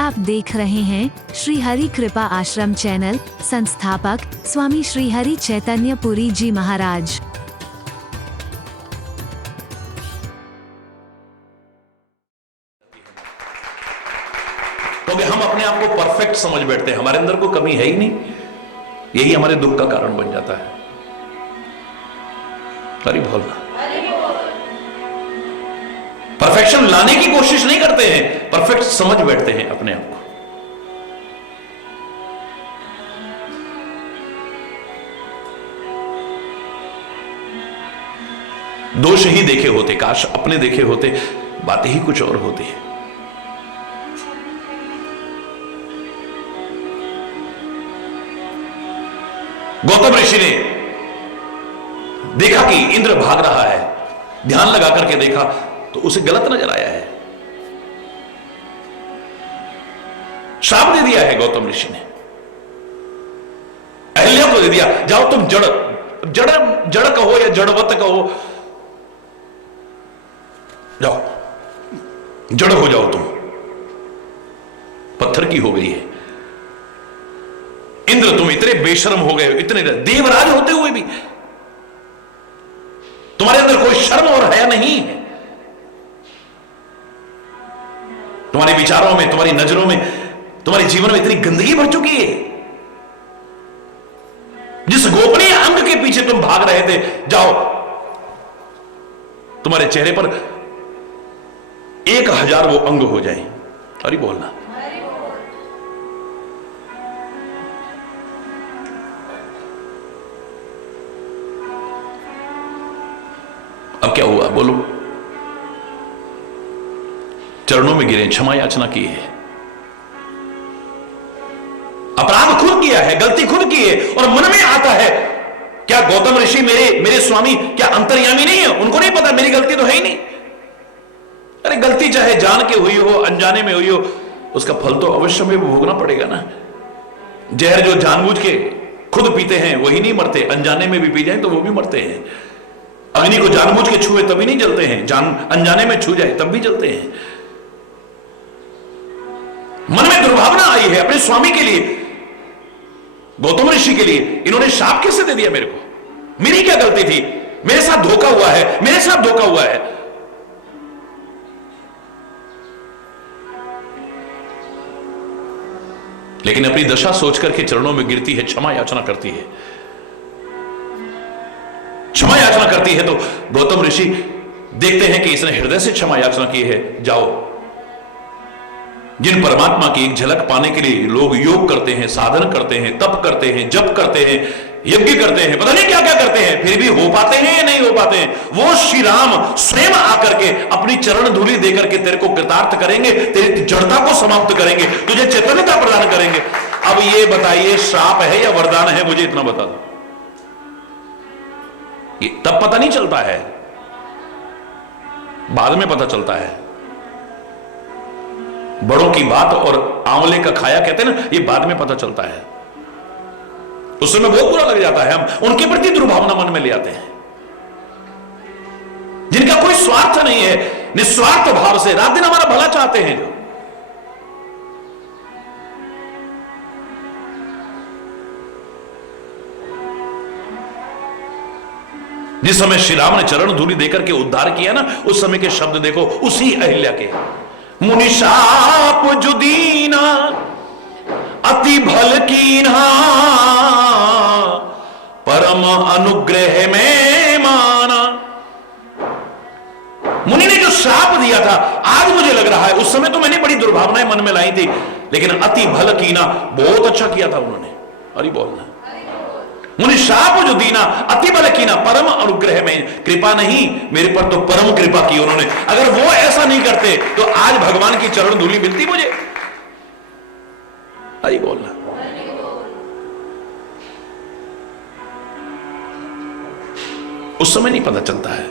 आप देख रहे हैं श्री हरि कृपा आश्रम चैनल। संस्थापक स्वामी श्री हरि चैतन्य पुरी जी महाराज। क्योंकि हम अपने आप को परफेक्ट समझ बैठते हैं, हमारे अंदर कोई कमी है ही नहीं। यही हमारे दुख का कारण बन जाता है। हरि बोलना, परफेक्शन लाने की कोशिश नहीं करते हैं, परफेक्ट समझ बैठते हैं अपने आप को। दोष ही देखे होते, काश अपने देखे होते, बातें ही कुछ और होती है। गौतम ऋषि ने देखा कि इंद्र भाग रहा है, ध्यान लगा करके देखा तो उसे गलत नजर आया है। श्राप दे दिया है गौतम ऋषि ने, अहल्या को दे दिया, जाओ तुम जड़ जड़ जड़ कहो या जड़वत कहो, जाओ जड़ हो जाओ, तुम पत्थर की हो गई है। इंद्र तुम इतने बेशर्म हो गए, इतने देवराज होते हुए भी तुम्हारे अंदर कोई शर्म और हया नहीं है। तुम्हारे विचारों में, तुम्हारी नजरों में, तुम्हारे जीवन में इतनी गंदगी भर चुकी है। जिस गोपनीय अंग के पीछे तुम भाग रहे थे, जाओ तुम्हारे चेहरे पर 1000 वो अंग हो जाए। अरे बोलना, अब क्या हुआ बोलो? चरणों में गिरे, क्षमा याचना की है, अपराध खुद किया है, गलती खुद की है, और मन में आता है क्या गौतम ऋषि मेरे स्वामी क्या अंतर्यामी नहीं है? उनको नहीं पता मेरी गलती तो है ही नहीं। अरे गलती चाहे जान के हुई हो, अनजाने में हुई हो, उसका फल तो अवश्य में भोगना पड़ेगा ना। जहर जो जानबूझ के खुद पीते हैं वही नहीं मरते, अनजाने में भी पी जाए तो वो भी मरते हैं। अग्नि को जानबूझ के छुए तभी नहीं जलते हैं, अनजाने में छू जाए तब भी जलते हैं। मन में दुर्भावना आई है अपने स्वामी के लिए, गौतम ऋषि के लिए। इन्होंने शाप कैसे दे दिया मेरे को? मेरी क्या गलती थी? मेरे साथ धोखा हुआ है, मेरे साथ धोखा हुआ है। लेकिन अपनी दशा सोच करके चरणों में गिरती है, क्षमा याचना करती है। क्षमा याचना करती है तो गौतम ऋषि देखते हैं कि इसने हृदय से क्षमा याचना की है। जाओ, जिन परमात्मा की एक झलक पाने के लिए लोग योग करते हैं, साधन करते हैं, तप करते हैं, जप करते हैं, यज्ञ करते हैं, पता नहीं क्या क्या करते हैं, फिर भी हो पाते हैं या नहीं हो पाते हैं, वो श्री राम स्वयं आकर के अपनी चरण धूलि देकर के तेरे को कृतार्थ करेंगे, तेरी जड़ता को समाप्त करेंगे, तुझे चैतन्यता प्रदान करेंगे। अब ये बताइए, श्राप है या वरदान है? मुझे इतना बता दो। तब पता नहीं चलता है, बाद में पता चलता है। बड़ों की बात और आंवले का खाया कहते हैं ना, ये बाद में पता चलता है। उस समय बहुत बुरा लग जाता है, हम उनके प्रति दुर्भावना मन में ले आते हैं। जिनका कोई स्वार्थ नहीं है, निस्वार्थ भाव से रात दिन हमारा भला चाहते हैं। जो जिस समय श्री राम ने चरण धूलि देकर के उद्धार किया ना, उस समय के शब्द देखो, उसी अहिल्या के। मुनिशाप जुदीना अति भल कीन्हा, परम अनुग्रह में माना। मुनि ने जो श्राप दिया था, आज मुझे लग रहा है, उस समय तो मैंने बड़ी दुर्भावनाएं मन में लाई थी, लेकिन अति भल कीना, बहुत अच्छा किया था उन्होंने। अरे बोलना, मुनि शाप जो दीना अति बल कीना, परम अनुग्रह में। कृपा नहीं, मेरे पर तो परम कृपा की उन्होंने। अगर वो ऐसा नहीं करते तो आज भगवान की चरण धूलि मिलती मुझे? अरे बोलना, उस समय नहीं पता चलता है,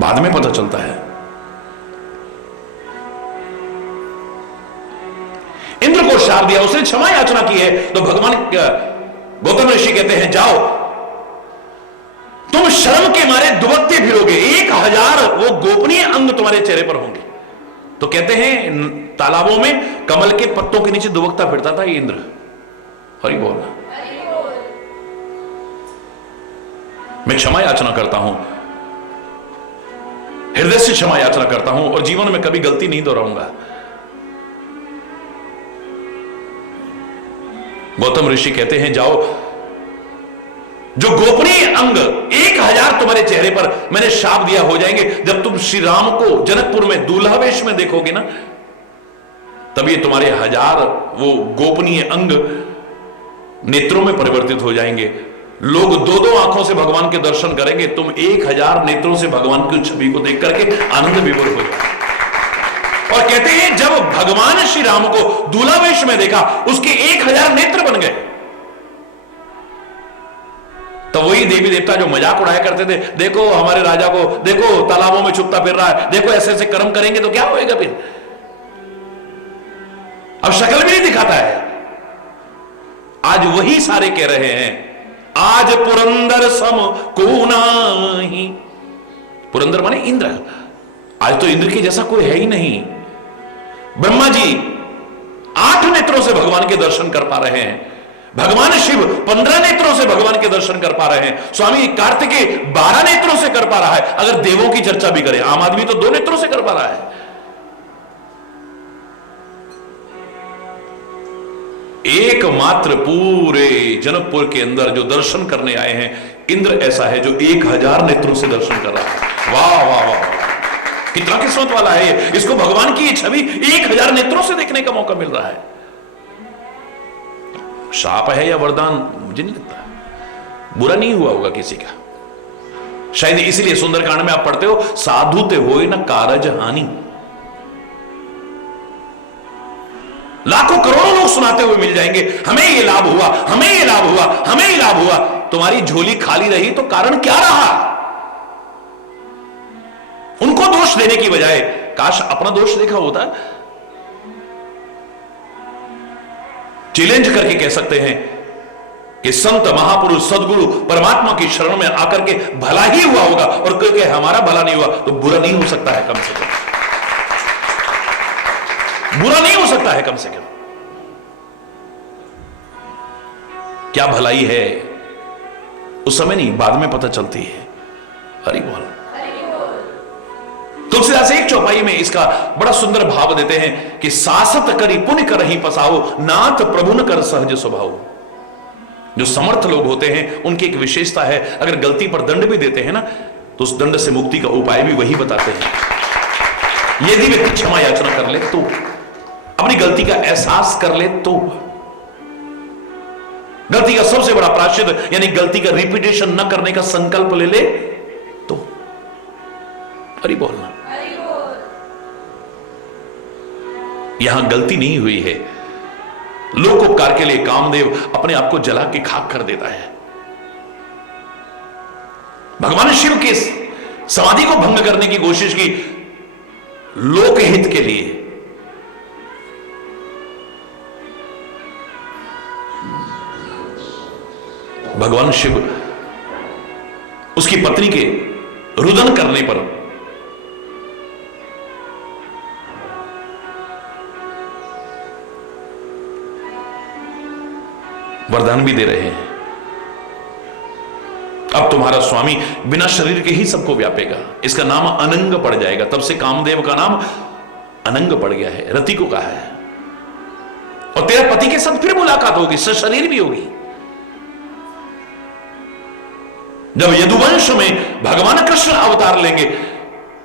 बाद में पता चलता है। इंद्र को शाप दिया, उसने क्षमा याचना की है, तो भगवान गौतम ऋषि कहते हैं, जाओ तुम शर्म के मारे दुबकते फिरोगे, 1000 वो गोपनीय अंग तुम्हारे चेहरे पर होंगे, तो कहते हैं तालाबों में कमल के पत्तों के नीचे दुबकता फिरता था ये इंद्र। हरि बोल। मैं क्षमा याचना करता हूं, हृदय से क्षमा याचना करता हूं और जीवन में कभी गलती नहीं दोहराऊंगा। गौतम ऋषि कहते हैं जाओ, जो गोपनीय अंग 1000 तुम्हारे चेहरे पर मैंने शाप दिया हो जाएंगे, जब तुम श्री राम को जनकपुर में दूल्हा वेश में देखोगे ना, तब ये तुम्हारे 1000 वो गोपनीय अंग नेत्रों में परिवर्तित हो जाएंगे। लोग 2-2 आंखों से भगवान के दर्शन करेंगे, तुम 1000 नेत्रों से भगवान की छवि को देख करके आनंद विभोर हो जाए। और कहते हैं जब भगवान श्री राम को दूल्हा वेश में देखा, उसके 1000 नेत्र बन गए। तो वही देवी देवता जो मजाक उड़ाया करते थे, देखो हमारे राजा को, देखो तालाबों में छुपता फिर रहा है, देखो ऐसे ऐसे कर्म करेंगे तो क्या होएगा फिर। अब शक्ल भी नहीं दिखाता है। आज वही सारे कह रहे हैं, आज पुरंदर सम को नाही। पुरंदर माने इंद्र। आज तो इंद्र के जैसा कोई है ही नहीं। ब्रह्मा जी 8 नेत्रों से भगवान के दर्शन कर पा रहे हैं, भगवान शिव 15 नेत्रों से भगवान के दर्शन कर पा रहे हैं, स्वामी कार्तिकेय 12 नेत्रों से कर पा रहा है। अगर देवों की चर्चा भी करें, आम आदमी तो 2 नेत्रों से कर पा रहा है। एकमात्र पूरे जनकपुर के अंदर जो दर्शन करने आए हैं, इंद्र ऐसा है जो 1000 नेत्रों से दर्शन कर रहा है। वाह वाह वाह, कितना किस्मत वाला है ये, इसको भगवान की छवि 1000 नेत्रों से देखने का मौका मिल रहा है। शाप है या वरदान मुझे नहीं लगता, बुरा नहीं हुआ होगा किसी का। शायद इसलिए सुंदरकांड में आप पढ़ते हो, साधु ते होए न कारज हानि। लाखों करोड़ों लोग सुनाते हुए मिल जाएंगे, हमें ये लाभ हुआ, हमें ये लाभ हुआ, हमें ये लाभ हुआ। तुम्हारी झोली खाली रही तो कारण क्या रहा? उनको दोष देने की बजाय काश अपना दोष देखा होता। चैलेंज करके कह सकते हैं कि संत महापुरुष सदगुरु परमात्मा की शरण में आकर के भला ही हुआ होगा, और क्योंकि हमारा भला नहीं हुआ तो बुरा नहीं हो सकता है। कम से कम बुरा नहीं हो सकता है, कम से कम क्या भलाई है उस समय नहीं, बाद में पता चलती है। हरि बोल। तुलसीदास एक चौपाई में इसका बड़ा सुंदर भाव देते हैं कि सासत करी पुण्य कर ही पसाओ, नाथ प्रभु न कर सहज स्वभाव। जो समर्थ लोग होते हैं उनकी एक विशेषता है, अगर गलती पर दंड भी देते हैं ना, तो उस दंड से मुक्ति का उपाय भी वही बताते हैं। यदि व्यक्ति क्षमा याचना कर ले तो, अपनी गलती का एहसास कर ले तो, गलती का सबसे बड़ा प्रायश्चित यानी गलती का रिपीटेशन न करने का संकल्प ले ले तो। हरि बोलना। यहां गलती नहीं हुई है, लोकोपकार के लिए कामदेव अपने आप को जला के खाक कर देता है। भगवान शिव की समाधि को भंग करने की कोशिश की लोकहित के लिए। भगवान शिव उसकी पत्नी के रुदन करने पर वरदान भी दे रहे हैं, अब तुम्हारा स्वामी बिना शरीर के ही सबको व्यापेगा, इसका नाम अनंग पड़ जाएगा। तब से कामदेव का नाम अनंग पड़ गया है, रति को कहा है। और तेरे पति के साथ फिर मुलाकात होगी, सशरीर भी होगी। जब यदुवंश में भगवान कृष्ण अवतार लेंगे,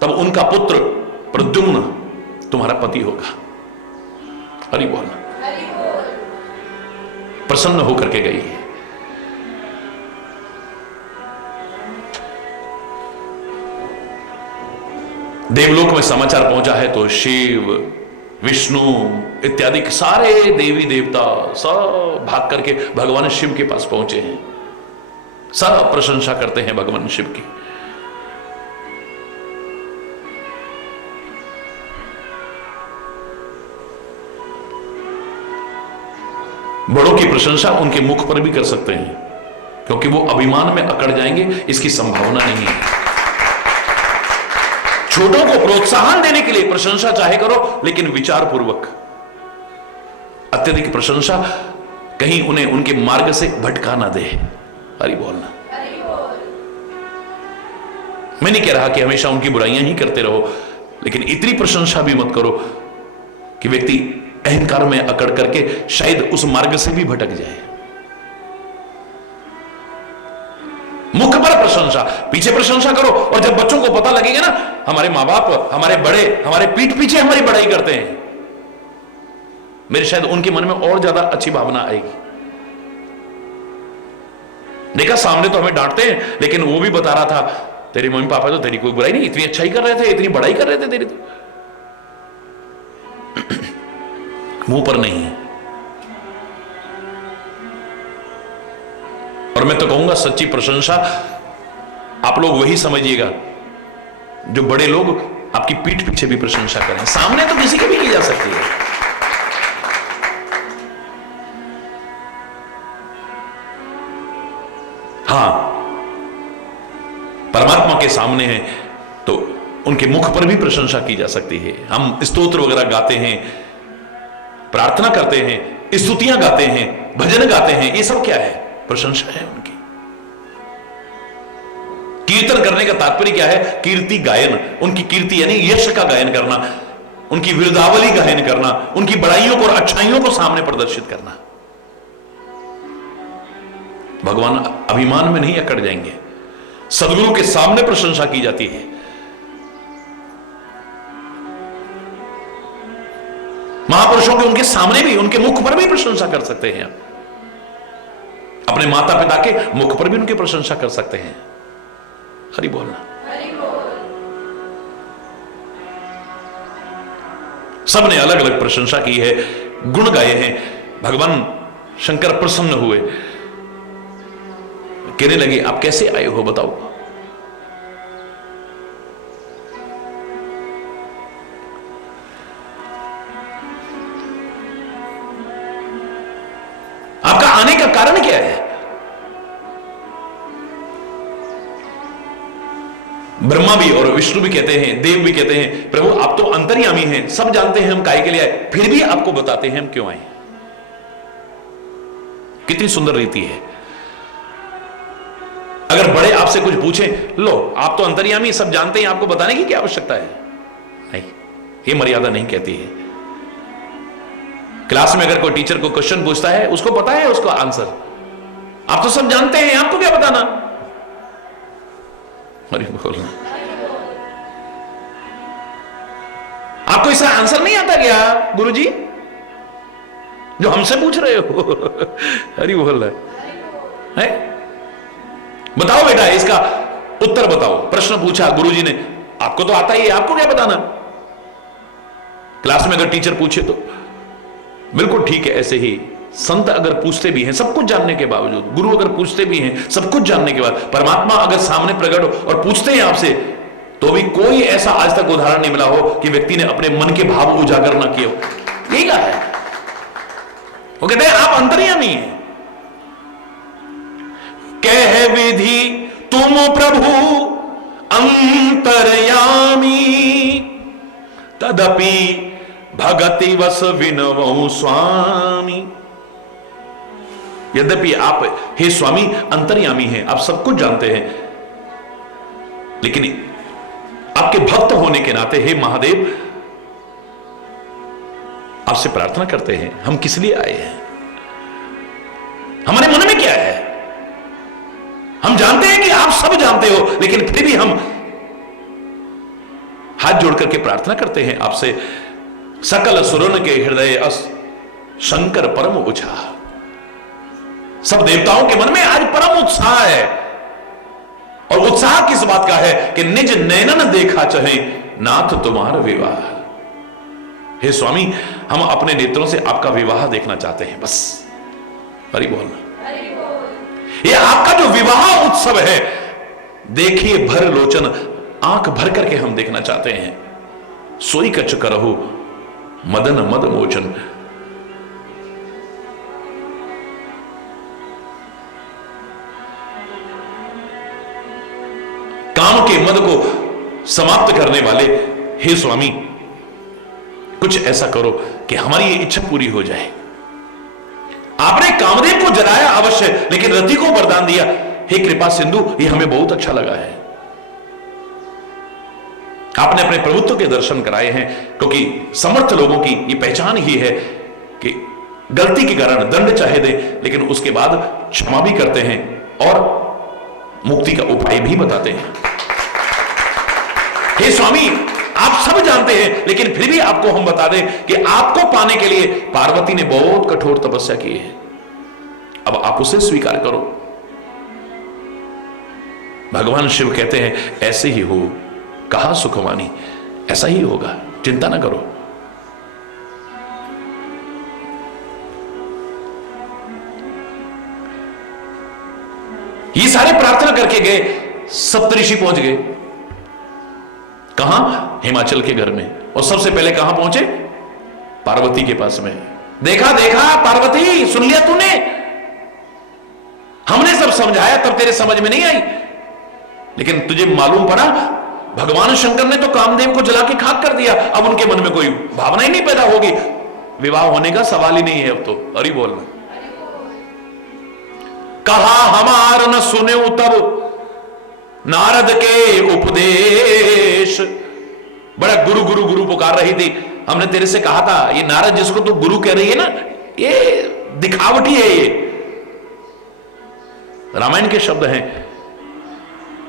तब उनका पुत्र प्रद्युम्न तुम्हारा पति होगा। हरि बोल। प्रसन्न होकर के गई है। देवलोक में समाचार पहुंचा है तो शिव, विष्णु इत्यादि सारे देवी देवता सब भाग करके भगवान शिव के पास पहुंचे हैं, सब प्रशंसा करते हैं भगवान शिव की। बड़ों की प्रशंसा उनके मुख पर भी कर सकते हैं, क्योंकि वो अभिमान में अकड़ जाएंगे, इसकी संभावना नहीं है। छोटों को प्रोत्साहन देने के लिए प्रशंसा चाहे करो, लेकिन विचार पूर्वक। अत्यधिक प्रशंसा कहीं उन्हें उनके मार्ग से भटका ना दे। हरि बोलना। मैं नहीं कह रहा कि हमेशा उनकी बुराइयां ही करते रहो, लेकिन इतनी प्रशंसा भी मत करो कि व्यक्ति अहंकार में अकड़ करके शायद उस मार्ग से भी भटक जाए। मुख पर प्रशंसा, पीछे प्रशंसा करो। और जब बच्चों को पता लगेगा ना, हमारे मां बाप, हमारे बड़े हमारे पीठ पीछे हमारी बड़ाई करते हैं, मेरे शायद उनके मन में और ज्यादा अच्छी भावना आएगी। देखा, सामने तो हमें डांटते हैं, लेकिन वो भी बता रहा था तेरे मम्मी पापा तो तेरी कोई बुराई नहीं, इतनी अच्छाई कर रहे थे, इतनी बड़ाई कर रहे थे तेरी, तो मुंह पर नहीं है। और मैं तो कहूंगा सच्ची प्रशंसा आप लोग वही समझिएगा जो बड़े लोग आपकी पीठ पीछे भी प्रशंसा करें। सामने तो किसी की भी की जा सकती है। हां, परमात्मा के सामने है तो उनके मुख पर भी प्रशंसा की जा सकती है। हम स्तोत्र वगैरह गाते हैं, प्रार्थना करते हैं, स्तुतियां गाते हैं, भजन गाते हैं, ये सब क्या है? प्रशंसा है उनकी। कीर्तन करने का तात्पर्य क्या है? कीर्ति गायन, उनकी कीर्ति यानी यश का गायन करना, उनकी विरदावली गायन करना, उनकी बड़ाइयों को और अच्छाइयों को सामने प्रदर्शित करना। भगवान अभिमान में नहीं अकड़ जाएंगे। सदगुरु के सामने प्रशंसा की जाती है। महापुरुषों के उनके सामने भी, उनके मुख पर भी प्रशंसा कर सकते हैं। अपने माता पिता के मुख पर भी उनकी प्रशंसा कर सकते हैं। हरि बोलना। सबने अलग अलग प्रशंसा की है, गुण गाए हैं। भगवान शंकर प्रसन्न हुए, कहने लगे आप कैसे आए हो बताओ। आपका आने का कारण क्या है? ब्रह्मा भी और विष्णु भी कहते हैं, देव भी कहते हैं, प्रभु आप तो अंतर्यामी हैं, सब जानते हैं हम काहे के लिए आए, फिर भी आपको बताते हैं हम क्यों आए। कितनी सुंदर रीति है। अगर बड़े आपसे कुछ पूछें, लो आप तो अंतर्यामी, सब जानते हैं, आपको बताने की क्या आवश्यकता है? नहीं, ये मर्यादा नहीं कहती है। क्लास में अगर कोई टीचर को क्वेश्चन पूछता है, उसको पता है उसका आंसर, आप तो सब जानते हैं, आपको क्या बताना। अरे बोलना, आपको इसका आंसर नहीं आता क्या गुरुजी, जो हमसे पूछ रहे हो? अरे बोल रहा है, बताओ बेटा इसका उत्तर बताओ। प्रश्न पूछा गुरुजी ने, आपको तो आता ही है, आपको क्या बताना। क्लास में अगर टीचर पूछे तो बिल्कुल ठीक है। ऐसे ही संत अगर पूछते भी हैं सब कुछ जानने के बावजूद, गुरु अगर पूछते भी हैं सब कुछ जानने के बाद, परमात्मा अगर सामने प्रकट हो और पूछते हैं आपसे, तो भी कोई ऐसा आज तक उदाहरण नहीं मिला हो कि व्यक्ति ने अपने मन के भाव उजागर ना किए हो। यही कहा है, वो कहते हैं आप अंतर्यामी हैं। कह विधि तुम प्रभु अंतर्यामी, तदपि भगति वस विनवौ स्वामी। यद्यपि आप हे स्वामी अंतर्यामी हैं, आप सब कुछ जानते हैं, लेकिन आपके भक्त होने के नाते हे महादेव आपसे प्रार्थना करते हैं, हम किस लिए आए हैं, हमारे मन में क्या है। हम जानते हैं कि आप सब जानते हो, लेकिन फिर भी हम हाथ जोड़ करके प्रार्थना करते हैं आपसे। सकल सुरन के हृदय अस शंकर परम उत्साह। सब देवताओं के मन में आज परम उत्साह है, और उत्साह किस बात का है कि निज नैनन देखा चाहे नाथ तुम्हारा विवाह। हे स्वामी हम अपने नेत्रों से आपका विवाह देखना चाहते हैं, बस। हरि बोलना। ये आपका जो विवाह उत्सव है, देखिए भर लोचन, आंख भर करके हम देखना चाहते हैं। सोई कच करहु मदन मद मोचन। काम के मद को समाप्त करने वाले, हे स्वामी कुछ ऐसा करो कि हमारी ये इच्छा पूरी हो जाए। आपने कामदेव को जलाया अवश्य, लेकिन रति को वरदान दिया। हे कृपा सिंधु, ये हमें बहुत अच्छा लगा है। आपने अपने प्रभुत्व के दर्शन कराए हैं, क्योंकि समर्थ लोगों की ये पहचान ही है कि गलती के कारण दंड चाहे दे, लेकिन उसके बाद क्षमा भी करते हैं और मुक्ति का उपाय भी बताते हैं। हे स्वामी, आप सब जानते हैं, लेकिन फिर भी आपको हम बता दें कि आपको पाने के लिए पार्वती ने बहुत कठोर तपस्या की है। अब आप उसे स्वीकार करो। भगवान शिव कहते हैं ऐसे ही हो, कहा सुखवानी, ऐसा ही होगा, चिंता ना करो। ये सारे प्रार्थना करके गए, सप्तऋषि पहुंच गए कहां? हिमाचल के घर में। और सबसे पहले कहां पहुंचे? पार्वती के पास में। देखा देखा पार्वती, सुन लिया तूने? हमने सब समझाया, तब तेरे समझ में नहीं आई, लेकिन तुझे मालूम पड़ा भगवान शंकर ने तो कामदेव को जला के खाक कर दिया। अब उनके मन में कोई भावना ही नहीं पैदा होगी, विवाह होने का सवाल ही नहीं है अब तो। हरि बोलना। कहा हमार न सुने तब नारद के उपदेश। बड़ा गुरु गुरु गुरु पुकार रही थी। हमने तेरे से कहा था, ये नारद जिसको तू गुरु कह रही है ना, ये दिखावटी है। ये रामायण के शब्द हैं।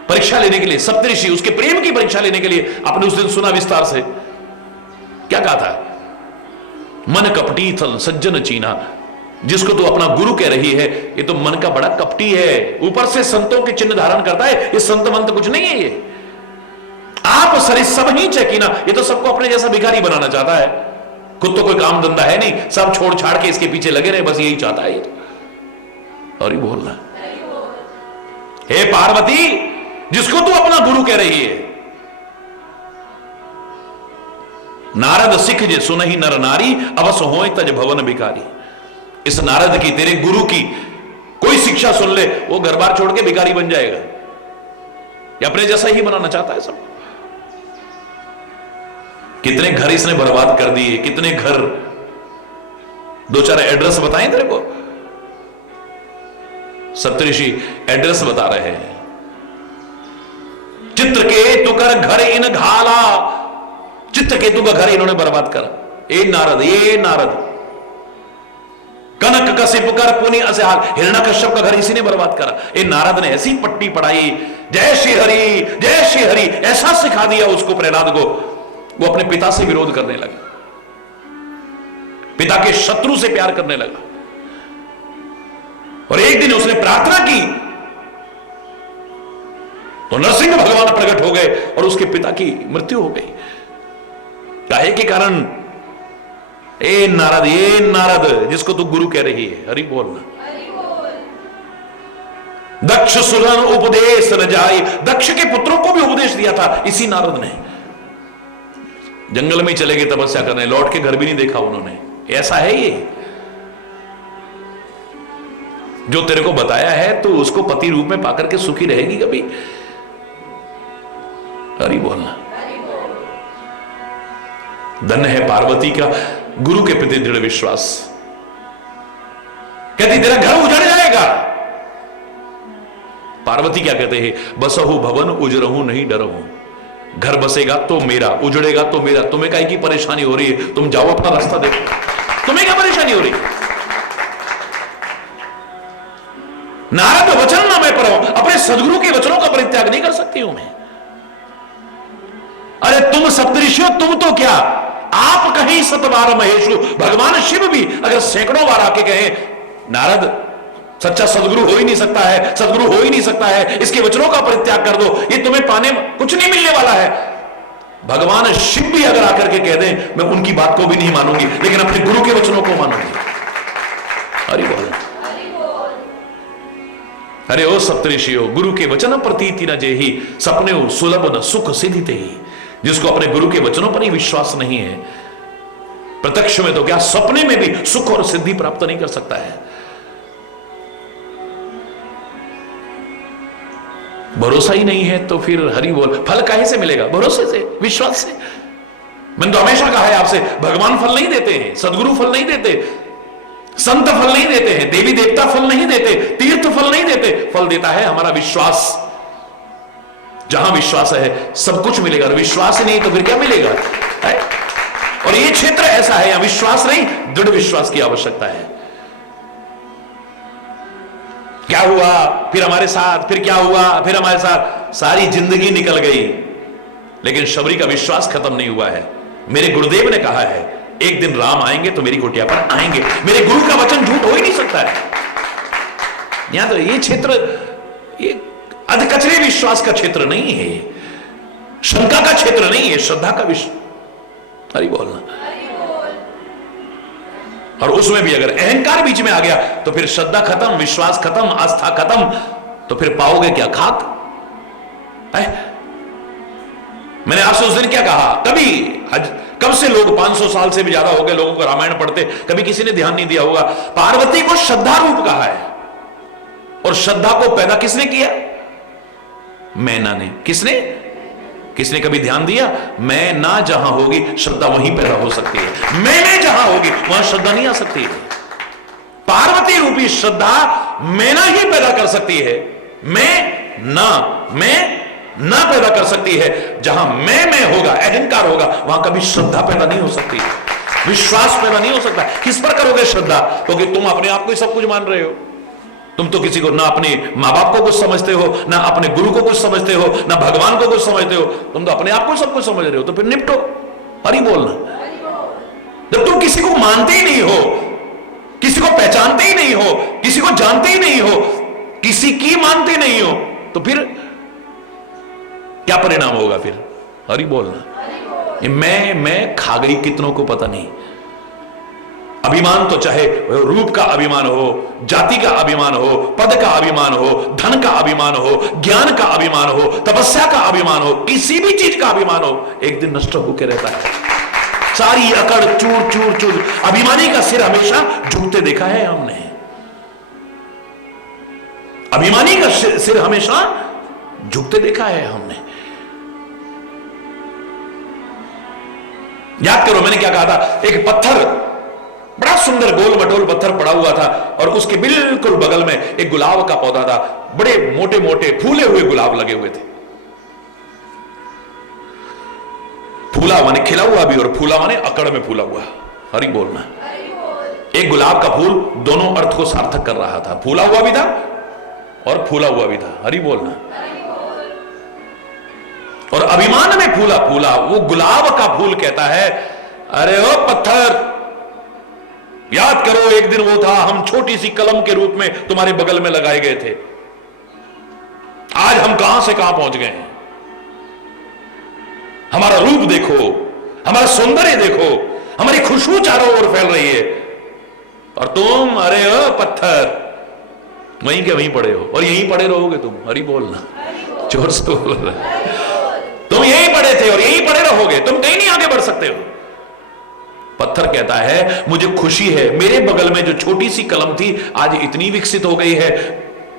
परीक्षा लेने के लिए सप्तऋषि, उसके प्रेम की परीक्षा लेने के लिए आपने उस दिन सुना विस्तार से। क्या कहा था? मन कपटी थल सज्जन चीना। जिसको तू अपना गुरु कह रही है, ये तो मन का बड़ा कपटी है, ऊपर से संतों के चिन्ह धारण करता है। ये संत मंत कुछ नहीं है। ये आप सरी सब ही चकीना। ये तो सबको अपने जैसा भिखारी बनाना चाहता है। खुद तो कोई काम धंधा है नहीं, सब छोड़ छाड़ के इसके पीछे लगे रहे, बस यही चाहता है ये तो। और ये बोलना, हे पार्वती, जिसको तू अपना गुरु कह रही है, नारद सिख जे सुनहि नर नारी, अवस होए तज भवन भिखारी। इस नारद की, तेरे गुरु की कोई शिक्षा सुन ले, वो घर बार छोड़ के भिखारी बन जाएगा। या अपने जैसा ही बनाना चाहता है सब। कितने घर इसने बर्बाद कर दिए, कितने घर। दो चार एड्रेस बताएं तेरे को। सप्तऋषि एड्रेस बता रहे हैं। चित्रकेतु कर घर इन घाला। चित्रकेतु का घर इन्होंने बर्बाद करा। ए नारद, ये नारद। कनक कसिप कर पुनि असहाल। हिरण्यकश्यप का घर इसी ने बर्बाद करा। ए नारद ने ऐसी पट्टी पढ़ाई, जय श्री हरि जय श्री हरि, ऐसा सिखा दिया उसको, प्रहलाद को। वो अपने पिता से विरोध करने लगा, पिता के शत्रु से प्यार करने लगा। और एक दिन उसने प्रार्थना की तो नरसिंह भगवान प्रकट हो गए और उसके पिता की मृत्यु हो गई। काहे के कारण? ए नारद, ये नारद जिसको तू गुरु कह रही है। हरि बोलना। दक्ष सुरन उपदेश न जाए। दक्ष के पुत्रों को भी उपदेश दिया था इसी नारद ने। जंगल में चले गए तपस्या करने, लौट के घर भी नहीं देखा उन्होंने। ऐसा है ये। जो तेरे को बताया है तो उसको पति रूप में पाकर के सुखी रहेगी कभी? हरि बोलना। धन्य है पार्वती का गुरु के प्रति दृढ़ विश्वास। कहती तेरा घर उजड़ जाएगा। पार्वती क्या कहते हैं? बसहु भवन उजरहु नहीं डरहु। घर बसेगा तो मेरा, उजड़ेगा तो मेरा। तुम्हें काहे की परेशानी हो रही है? तुम जाओ अपना रास्ता देखो। तुम्हें क्या परेशानी हो रही? नारद वचन ना मैं पढ़ो, अपने सदगुरु के वचनों का परित्याग नहीं कर सकती हूं मैं। अरे तुम सप्तऋषियों, तुम तो क्या, आप कहीं सतबार महेशु। भगवान शिव भी अगर सैकड़ों बार आके कहे नारद सच्चा सदगुरु हो ही नहीं सकता है, सदगुरु हो ही नहीं सकता है, इसके वचनों का परित्याग कर दो, ये तुम्हें पाने कुछ नहीं मिलने वाला है। भगवान शिव भी अगर आकर के कह दें, मैं उनकी बात को भी नहीं मानूंगी, लेकिन अपने गुरु के वचनों को मानूंगी। हरि बोल। अरे ओ सप्तऋषियों, गुरु के वचन प्रतीति न जेहि, सपने सुलभ न सुख सिद्धि तेहि। जिसको अपने गुरु के वचनों पर ही विश्वास नहीं है, प्रत्यक्ष में तो क्या, सपने में भी सुख और सिद्धि प्राप्त नहीं कर सकता है। भरोसा ही नहीं है तो फिर हरि बोल, फल काहे से मिलेगा? भरोसे से, विश्वास से। मैंने तो हमेशा कहा है आपसे, भगवान फल नहीं देते हैं, सदगुरु फल नहीं देते, संत फल नहीं देते हैं, देवी देवता फल नहीं देते, तीर्थ फल नहीं देते, फल देता है हमारा विश्वास। जहां विश्वास है सब कुछ मिलेगा, और विश्वास ही नहीं तो फिर क्या मिलेगा है? और ये क्षेत्र ऐसा है, यहां विश्वास नहीं, दृढ़ विश्वास की आवश्यकता है। क्या हुआ फिर हमारे साथ, फिर क्या हुआ फिर हमारे साथ, सारी जिंदगी निकल गई, लेकिन शबरी का विश्वास खत्म नहीं हुआ है। मेरे गुरुदेव ने कहा है, एक दिन राम आएंगे तो मेरी कुटिया पर आएंगे। मेरे गुरु का वचन झूठ हो ही नहीं सकता है। यहां तो ये क्षेत्र, ये अधकचरे विश्वास का क्षेत्र नहीं है, शंका का क्षेत्र नहीं है, श्रद्धा का विश्वास। हरि बोलना। और उसमें भी अगर अहंकार बीच में आ गया तो फिर श्रद्धा खत्म, विश्वास खत्म, आस्था खत्म, तो फिर पाओगे क्या? खाक है? मैंने आपसे उस दिन क्या कहा, कब से लोग 500 साल से भी ज्यादा हो गए लोगों को रामायण पढ़ते, कभी किसी ने ध्यान नहीं दिया होगा। पार्वती को श्रद्धा रूप कहा है, और श्रद्धा को पैदा किसने किया? मैना ने। किसने कभी ध्यान दिया? मैं ना जहां होगी श्रद्धा वहीं पैदा हो सकती है, मैंने जहां होगी वहां श्रद्धा नहीं आ सकती है। पार्वती रूपी श्रद्धा मैना ही पैदा कर सकती है, मैं ना पैदा कर सकती है। जहां मैं होगा, अहंकार होगा, वहां कभी श्रद्धा पैदा नहीं हो सकती है, विश्वास पैदा नहीं हो सकता। किस पर करोगे श्रद्धा? क्योंकि तुम अपने आप को ही सब कुछ मान रहे हो। तुम तो किसी को ना अपने मां बाप को कुछ समझते हो, ना अपने गुरु को कुछ समझते हो, ना भगवान को कुछ समझते हो, तुम तो अपने आप को सब कुछ समझ रहे हो। तो फिर निपटो, हरि बोलना। जब तुम किसी को मानते ही नहीं हो, किसी को पहचानते ही नहीं हो, किसी को जानते ही नहीं हो, किसी की मानते नहीं हो, तो फिर क्या परिणाम होगा? फिर हरि बोलना। मैं खा गई कितनों को पता नहीं। अभिमान तो चाहे रूप का अभिमान हो, जाति का अभिमान हो, पद का अभिमान हो, धन का अभिमान हो, ज्ञान का अभिमान हो, तपस्या का अभिमान हो, किसी भी चीज का अभिमान हो, एक दिन नष्ट होकर रहता है। सारी अकड़ चूर चूर चूर। अभिमानी का सिर हमेशा झुकते देखा है हमने। अभिमानी का सिर हमेशा झुकते देखा है हमने। याद करो मैंने क्या कहा था, एक पत्थर, बड़ा सुंदर गोल मटोल पत्थर पड़ा हुआ था, और उसके बिल्कुल बगल में एक गुलाब का पौधा था। बड़े मोटे मोटे फूले हुए गुलाब लगे हुए थे। फूला माने खिला हुआ भी, और फूला माने अकड़ में फूला हुआ। हरि बोलना। एक गुलाब का फूल दोनों अर्थ को सार्थक कर रहा था, फूला हुआ भी था और फूला हुआ भी था। हरि बोलना। और अभिमान में फूला फूला वो गुलाब का फूल कहता है, अरे ओ पत्थर, याद करो एक दिन वो था, हम छोटी सी कलम के रूप में तुम्हारे बगल में लगाए गए थे। आज हम कहां से कहां पहुंच गए हैं। हमारा रूप देखो, हमारा सौंदर्य देखो, हमारी खुशबू चारों ओर फैल रही है, और तुम अरे ओ पत्थर वहीं के वहीं पड़े हो, और यहीं पड़े रहोगे तुम। हरि बोलना। जोर से बोल रहे। तुम यहीं पड़े थे और यहीं पड़े रहोगे, तुम कहीं नहीं आगे बढ़ सकते हो। पत्थर कहता है मुझे खुशी है, मेरे बगल में जो छोटी सी कलम थी आज इतनी विकसित हो गई है,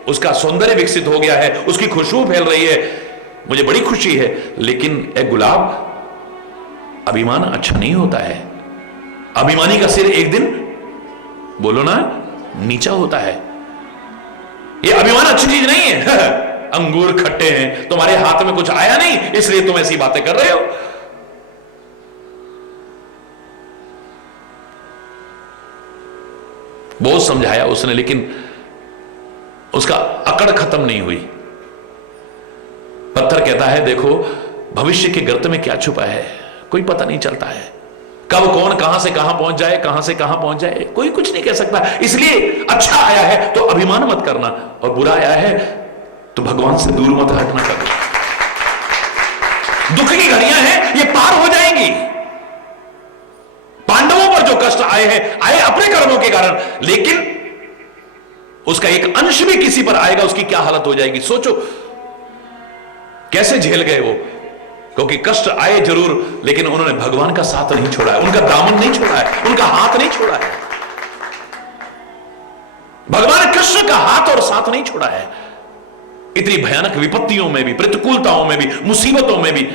उसका सौंदर्य विकसित हो गया है, उसकी खुशबू फैल रही है, मुझे बड़ी खुशी है। लेकिन ए गुलाब, अभिमान अच्छा नहीं होता है। अभिमानी का सिर एक दिन, बोलो ना, नीचा होता है। ये अभिमान अच्छी चीज नहीं है। अंगूर खट्टे हैं, तुम्हारे हाथ में कुछ आया नहीं इसलिए तुम ऐसी बातें कर रहे हो। बहुत समझाया उसने, लेकिन उसका अकड़ खत्म नहीं हुई। पत्थर कहता है देखो भविष्य के गर्त में क्या छुपा है, कोई पता नहीं चलता है। कब कौन कहां से कहां पहुंच जाए, कहां से कहां पहुंच जाए, कोई कुछ नहीं कह सकता। इसलिए अच्छा आया है तो अभिमान मत करना, और बुरा आया है तो भगवान से दूर मत हटना कभी। दुख की घड़ियां हैं, ये पार हो जाएंगी। पांडवों पर जो कष्ट आए हैं, आए अपने कर्मों के कारण, लेकिन उसका एक अंश भी किसी पर आएगा, उसकी क्या हालत हो जाएगी। सोचो कैसे झेल गए वो, क्योंकि कष्ट आए जरूर, लेकिन उन्होंने भगवान का साथ नहीं छोड़ा है, उनका दामन नहीं छोड़ा है, उनका हाथ नहीं छोड़ा है। भगवान कृष्ण का हाथ और साथ नहीं छोड़ा है। इतनी भयानक विपत्तियों में भी, प्रतिकूलताओं में भी, मुसीबतों में भी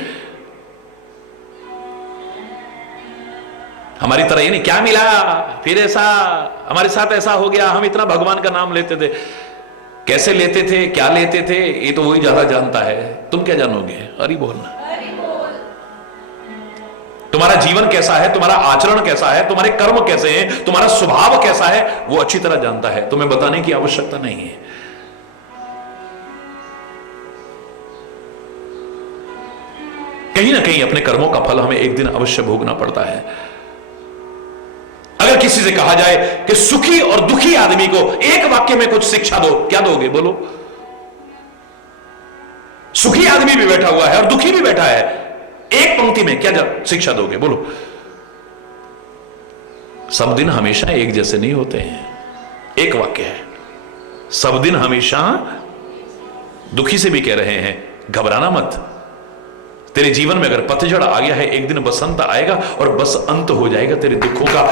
हमारी तरह ये नहीं क्या मिला फिर ऐसा हमारे साथ ऐसा हो गया, हम इतना भगवान का नाम लेते थे, कैसे लेते थे, क्या लेते थे, ये तो वही ज्यादा जानता है, तुम क्या जानोगे। हरि बोलना। तुम्हारा जीवन कैसा है, तुम्हारा आचरण कैसा है, तुम्हारे कर्म कैसे हैं, तुम्हारा स्वभाव कैसा है, वो अच्छी तरह जानता है, तुम्हें बताने की आवश्यकता नहीं है। कहीं ना कहीं अपने कर्मों का फल हमें एक दिन अवश्य भोगना पड़ता है। अगर किसी से कहा जाए कि सुखी और दुखी आदमी को एक वाक्य में कुछ शिक्षा दो, क्या दोगे, बोलो। सुखी आदमी भी बैठा हुआ है और दुखी भी बैठा है, एक पंक्ति में क्या शिक्षा दोगे, बोलो। सब दिन हमेशा एक जैसे नहीं होते हैं, एक वाक्य है, सब दिन हमेशा। दुखी से भी कह रहे हैं घबराना मत, तेरे जीवन में अगर पतझड़ आ गया है, एक दिन बसंत आएगा और बस अंत हो जाएगा तेरे दुखों का,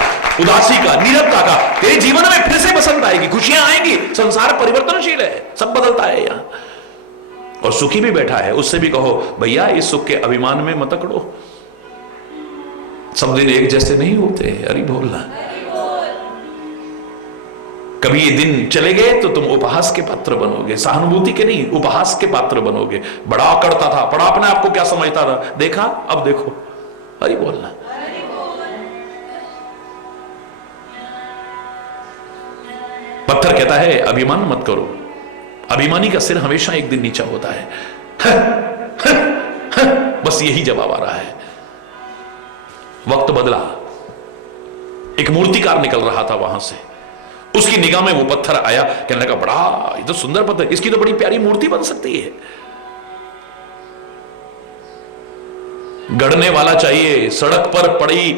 उदासी का, नीरवता का। तेरे जीवन में फिर से बसंत आएगी, खुशियां आएंगी। संसार परिवर्तनशील है, सब बदलता है यहां। और सुखी भी बैठा है, उससे भी कहो भैया इस सुख के अभिमान में मत अकड़ो, सब दिन एक जैसे नहीं होते। हरि बोलना। कभी ये दिन चले गए तो तुम उपहास के पात्र बनोगे, सहानुभूति के नहीं, उपहास के पात्र बनोगे। बड़ा अकड़ता था, बड़ा अपने आप को क्या समझता था, देखा अब देखो। हरि बोलना। पत्थर कहता है अभिमान मत करो, अभिमानी का सिर हमेशा एक दिन नीचा होता है। बस यही जवाब आ रहा है। वक्त बदला, एक मूर्तिकार निकल रहा था वहां से, उसकी निगाह में वो पत्थर आया, कहने लगा बड़ा ये तो सुंदर पत्थर, इसकी तो बड़ी प्यारी मूर्ति बन सकती है। गढ़ने वाला चाहिए, सड़क पर पड़ी,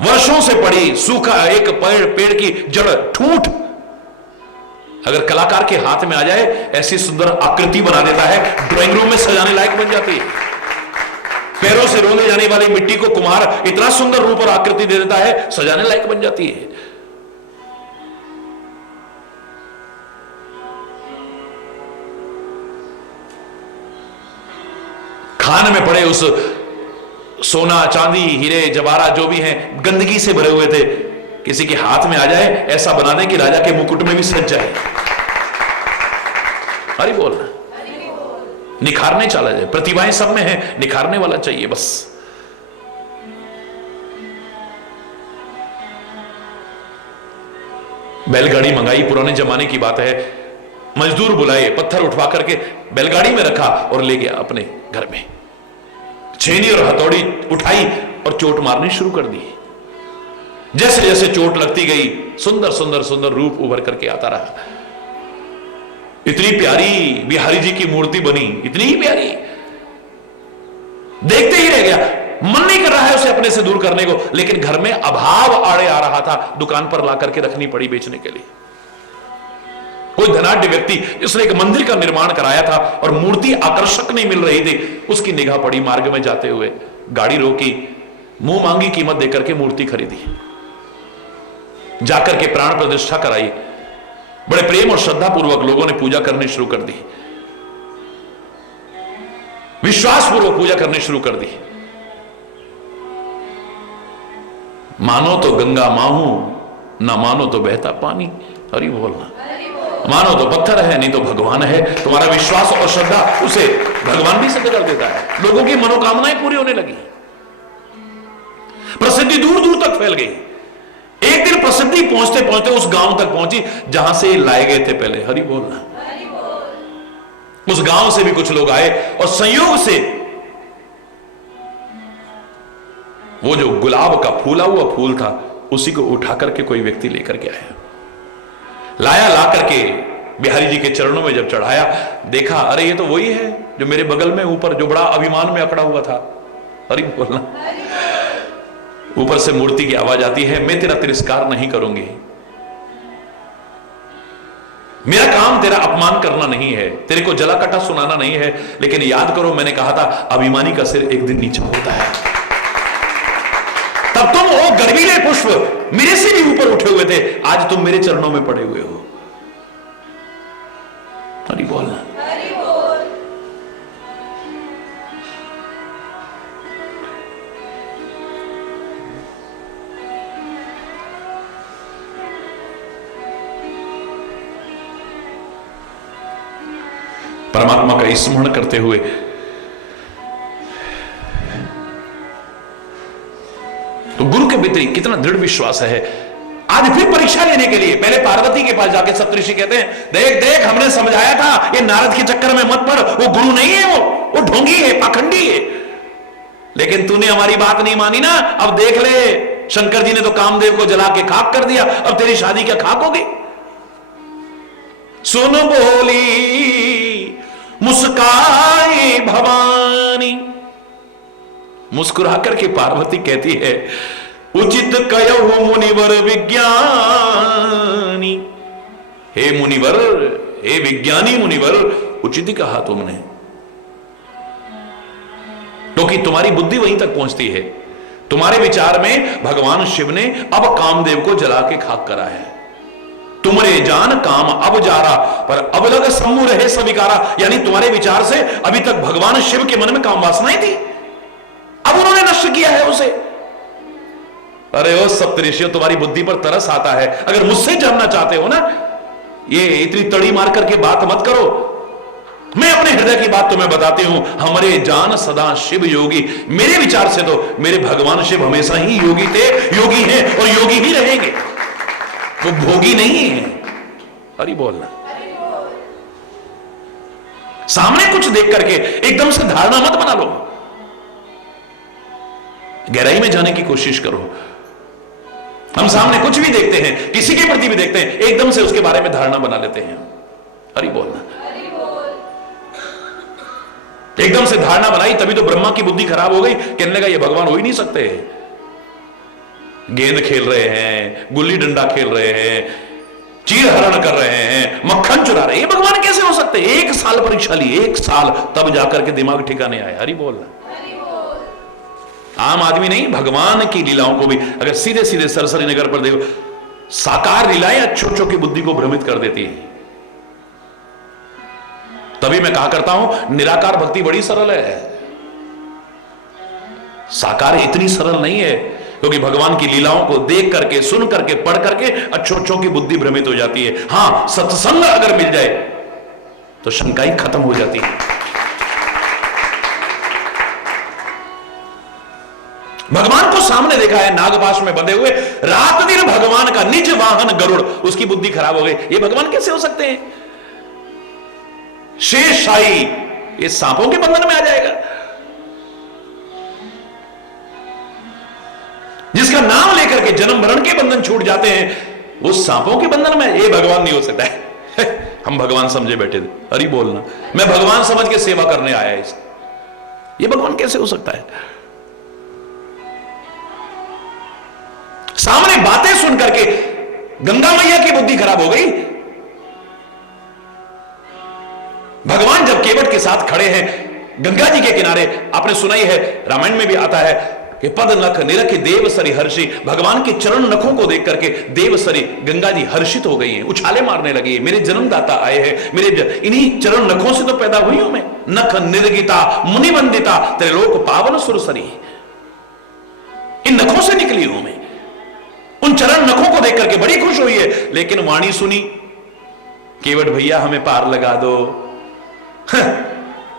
वर्षों से पड़ी, सूखा एक पेड़ की जड़, ठूंठ अगर कलाकार के हाथ में आ जाए, ऐसी सुंदर आकृति बना देता है, ड्राइंग रूम में सजाने लायक बन जाती है। पैरों से रोने जाने वाली मिट्टी को कुम्हार इतना सुंदर रूप और आकृति दे देता है, सजाने लायक बन जाती है। खान में पड़े उस सोना चांदी हीरे जवाहरात जो भी हैं, गंदगी से भरे हुए थे, किसी के हाथ में आ जाए, ऐसा बना दें कि राजा के मुकुट में भी सज जाए। हरि बोल। निखारने चला जाए, प्रतिभाएं सब में है, निखारने वाला चाहिए बस। बैलगाड़ी मंगाई, पुराने जमाने की बात है, मजदूर बुलाए, पत्थर उठवा करके बैलगाड़ी में रखा और ले गया अपने घर में। छेनी और हथौड़ी उठाई और चोट मारनी शुरू कर दी। जैसे जैसे चोट लगती गई, सुंदर सुंदर सुंदर रूप उभर करके आता रहा। इतनी प्यारी बिहारी जी की मूर्ति बनी, इतनी ही प्यारी, देखते ही रह गया। मन नहीं कर रहा है उसे अपने से दूर करने को, लेकिन घर में अभाव आड़े आ रहा था, दुकान पर ला करके रखनी पड़ी बेचने के लिए। कोई धनाढ्य व्यक्ति जिसने एक मंदिर का निर्माण कराया था और मूर्ति आकर्षक नहीं मिल रही थी, उसकी निगाह पड़ी, मार्ग में जाते हुए गाड़ी रोकी, मुंह मांगी कीमत देकर के मूर्ति खरीदी, जाकर के प्राण प्रतिष्ठा कराई। बड़े प्रेम और श्रद्धा पूर्वक लोगों ने पूजा करनी शुरू कर दी, विश्वास पूर्वक पूजा करनी शुरू कर दी। मानो तो गंगा माहू, ना मानो तो बहता पानी। हरि बोलना। मानो तो पत्थर है, नहीं तो भगवान है। तुम्हारा विश्वास और श्रद्धा उसे भगवान भी सिद्ध कर देता है। लोगों की मनोकामनाएं पूरी होने लगी, प्रसिद्धि दूर दूर तक फैल गई। एक दिन प्रसिद्धि पहुंचते पहुंचते उस गांव तक पहुंची जहां से लाए गए थे पहले। हरि बोलना। उस गांव से भी कुछ लोग आए और संयोग से वो जो गुलाब का फूला हुआ फूल था, उसी को उठा करके कोई व्यक्ति लेकर के आया, लाया, ला करके बिहारी जी के चरणों में जब चढ़ाया, देखा अरे ये तो वही है जो मेरे बगल में ऊपर जो बड़ा अभिमान में अकड़ा हुआ था। हरि बोलना। ऊपर से मूर्ति की आवाज आती है, मैं तेरा तिरस्कार नहीं करूंगी, मेरा काम तेरा अपमान करना नहीं है, तेरे को जला कटा सुनाना नहीं है, लेकिन याद करो मैंने कहा था अभिमानी का सिर एक दिन नीचा होता है। तब तुम वो गर्वीले पुष्प मेरे से भी ऊपर उठे हुए थे, आज तुम मेरे चरणों में पड़े हुए हो। परमात्मा का स्मरण करते हुए तो गुरु के प्रति कितना दृढ़ विश्वास है। आज फिर परीक्षा लेने के लिए पहले पार्वती के पास जाके सप्तऋषि कहते हैं, देख देख हमने समझाया था, ये नारद के चक्कर में मत पड़, वो गुरु नहीं है, वो ढोंगी है, पाखंडी है, लेकिन तूने हमारी बात नहीं मानी ना। अब देख ले, शंकर जी ने तो कामदेव को जला के खाक कर दिया, अब तेरी शादी क्या खाक होगी। सुन बोली मुस्काई भवानी, मुस्कुरा करके पार्वती कहती है, उचित कयहु मुनिवर विज्ञानी। हे मुनिवर, हे विज्ञानी मुनिवर, उचित ही कहा तुमने, क्योंकि तुम्हारी बुद्धि वहीं तक पहुंचती है। तुम्हारे विचार में भगवान शिव ने अब कामदेव को जला के खाक करा है। तुमरे जान काम अब जारा पर अब लग सम्मु रहे सविकारा, यानी तुम्हारे विचार से अभी तक भगवान शिव के मन में काम वासनाएं थी, अब उन्होंने नष्ट किया है उसे। अरे ओ सप्तऋषियों, तुम्हारी बुद्धि पर तरस आता है। अगर मुझसे जानना चाहते हो ना, ये इतनी तड़ी मार करके बात मत करो, मैं अपने हृदय की बात तुम्हें बताती हूं। हमारे जान सदा शिव योगी, मेरे विचार से तो मेरे भगवान शिव हमेशा ही योगी थे, योगी हैं और योगी ही रहेंगे, वो भोगी नहीं है। हरि बोलना। सामने कुछ देख करके एकदम से धारणा मत बना लो, गहराई में जाने की कोशिश करो। हम सामने कुछ भी देखते हैं, किसी के प्रति भी देखते हैं, एकदम से उसके बारे में धारणा बना लेते हैं। हरि बोलना। एकदम से धारणा बनाई, तभी तो ब्रह्मा की बुद्धि खराब हो गई, कहने लगा ये भगवान हो ही नहीं सकते। गेंद खेल रहे हैं, गुल्ली डंडा खेल रहे हैं, चीर हरण कर रहे हैं, मक्खन चुरा रहे हैं, ये भगवान कैसे हो सकते। 1 साल परीक्षा ली, 1 साल, तब जाकर के दिमाग ठिकाने आया। हरि बोलना। आम आदमी नहीं, भगवान की लीलाओं को भी अगर सीधे सीधे सरसरी नगर पर देखो, साकार लीलाएं अच्छों की बुद्धि को भ्रमित कर देती है। तभी मैं कहा करता हूं, निराकार भक्ति बड़ी सरल है, साकार इतनी सरल नहीं है, क्योंकि भगवान की लीलाओं को देख करके, सुन करके, पढ़ करके अच्छों की बुद्धि भ्रमित हो जाती है। हां, सत्संग अगर मिल जाए तो शंकाएं खत्म हो जाती है। भगवान को सामने देखा है, नागपाश में बंधे हुए, रात दिन भगवान का निज वाहन गरुड़, उसकी बुद्धि खराब हो गई। ये भगवान कैसे हो सकते हैं। शेषशाही, ये सांपों के बंधन में आ जाएगा। जिसका नाम लेकर के जन्म मरण के बंधन छूट जाते हैं, वो सांपों के बंधन में, ये भगवान नहीं हो सकता है। हम भगवान समझे बैठे थे। हरि बोलना। मैं भगवान समझ के सेवा करने आया इस, ये भगवान कैसे हो सकता है। सामने बातें सुन करके गंगा मैया की बुद्धि खराब हो गई। भगवान जब केवट के साथ खड़े हैं गंगा जी के किनारे, आपने सुनाई है, रामायण में भी आता है कि पद नख निरख देवसरी हर्षि, भगवान के चरण नखों को देख करके देवसरी गंगा जी हर्षित हो गई हैं, उछाले मारने लगी है। मेरे जन्मदाता आए हैं, मेरे इन्हीं चरण नखों से तो पैदा हुई हूं मैं। नख निर्गिता मुनि वंदिता त्रिलोक पावन सुरसरी, इन नखों से निकली हूं मैं। उन चरण नखों को देख करके बड़ी खुश हुई है, लेकिन वाणी सुनी, केवट भैया हमें पार लगा दो,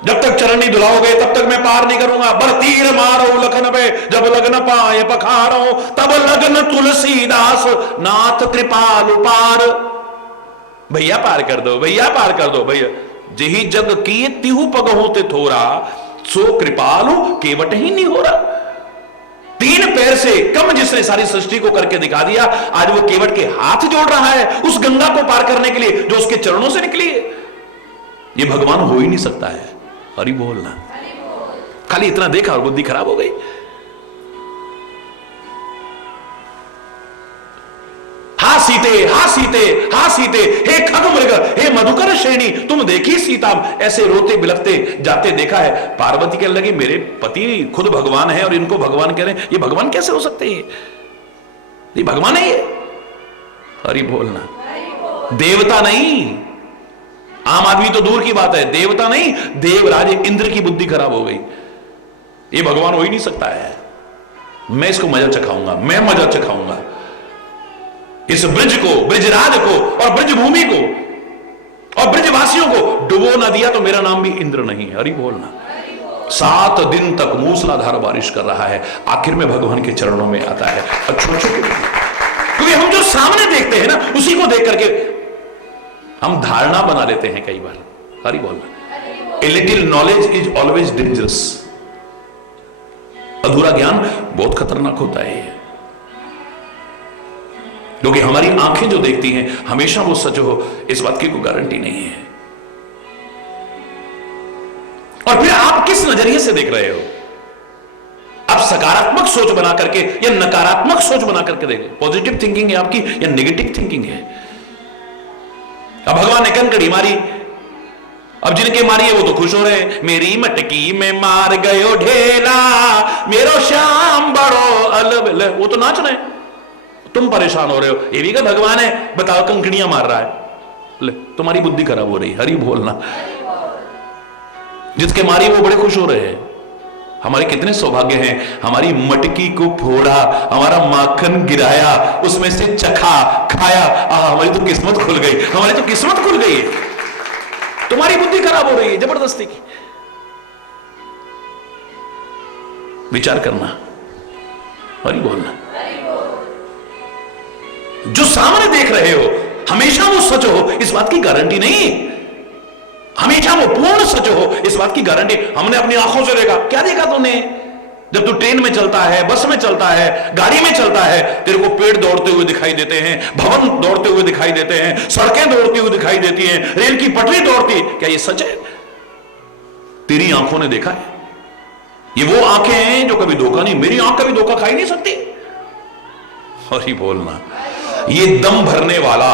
जब तक चरण नहीं धुलाओगे तब तक मैं पार नहीं करूंगा। बर तीर मारो लखन पे, जब लगन पाए पखारो, तब लगन तुलसीदास नाथ कृपालु पार। भैया पार कर दो, भैया पार कर दो, भैया जही जग किए तिहु पग होते थोरा, सो कृपालु केवट ही नहीं हो रहा। 3 पैर से कम जिसने सारी सृष्टि को करके दिखा दिया, आज वो केवट के हाथ जोड़ रहा है उस गंगा को पार करने के लिए जो उसके चरणों से निकली है। ये भगवान हो ही नहीं सकता है। हरि बोलना। खाली इतना देखा और बुद्धि खराब हो गई। हा सीते, हा सीते, हा सीते, हे खग मृग, हे मधुकर श्रेणी, तुम देखी सीता, ऐसे रोते बिलखते जाते देखा है। पार्वती कहने लगी मेरे पति खुद भगवान है और इनको भगवान कह रहे हैं, ये भगवान कैसे हो सकते हैं, ये भगवान है ये। हरि बोलना। देवता नहीं, आम आदमी तो दूर की बात है, देवता नहीं, देवराज इंद्र की बुद्धि खराब हो गई। ये भगवान हो ही नहीं सकता है। मैं इसको मजा चखाऊंगा, मैं मजा चखाऊंगा इस ब्रज को, ब्रजराज को और ब्रजभूमि को और ब्रजवासियों को डुबो ना दिया तो मेरा नाम भी इंद्र नहीं है। हरि बोलना। 7 दिन तक मूसलाधार बारिश कर रहा है, आखिर में भगवान के चरणों में आता है। और छोटे क्योंकि हम जो सामने देखते हैं ना, उसी को देख करके हम धारणा बना लेते हैं कई बार। हरि बोलना। A little knowledge is always dangerous. अधूरा ज्ञान बहुत खतरनाक होता है, क्योंकि हमारी आंखें जो देखती हैं हमेशा वो सच हो इस बात की कोई गारंटी नहीं है। और फिर आप किस नजरिए से देख रहे हो? आप सकारात्मक सोच बना करके या नकारात्मक सोच बना करके देखो। पॉजिटिव थिंकिंग है आपकी या नेगेटिव थिंकिंग है? अब भगवान ने कंकड़ी मारी, अब जिनके मारी है वो तो खुश हो रहे हैं। मेरी मटकी में मार गयो ढेला, मेरो श्याम बड़ो अलबल, वो तो नाच रहे हैं। तुम परेशान हो रहे हो, ये भी का भगवान है, बताओ कंकड़ियां मार रहा है। ले, तुम्हारी बुद्धि खराब हो रही। हरि बोलना। जिसके मारी वो बड़े खुश हो रहे हैं। हमारे कितने सौभाग्य हैं, हमारी मटकी को फोड़ा, हमारा माखन गिराया, उसमें से चखा, खाया। हमारी तो किस्मत खुल गई, हमारी तो किस्मत खुल गई। तुम्हारी बुद्धि खराब हो रही है जबरदस्ती की। विचार करना। हरि बोलना। जो सामने देख रहे हो हमेशा वो सच हो इस बात की गारंटी नहीं। हमेशा वो पूर्ण सच हो इस बात की गारंटी। हमने अपनी आंखों से देखा। क्या देखा तूने? जब तू ट्रेन में चलता है, बस में चलता है, गाड़ी में चलता है, तेरे को पेड़ दौड़ते हुए दिखाई देते हैं, भवन दौड़ते हुए दिखाई देते हैं, सड़कें दौड़ती हुई दिखाई देती हैं, रेल की पटरी दौड़ती। क्या ये सच है? तेरी आंखों ने देखा है। ये वो आंखें हैं जो कभी धोखा नहीं, मेरी आंख कभी धोखा खा ही नहीं सकती। और ही बोलना। ये दम भरने वाला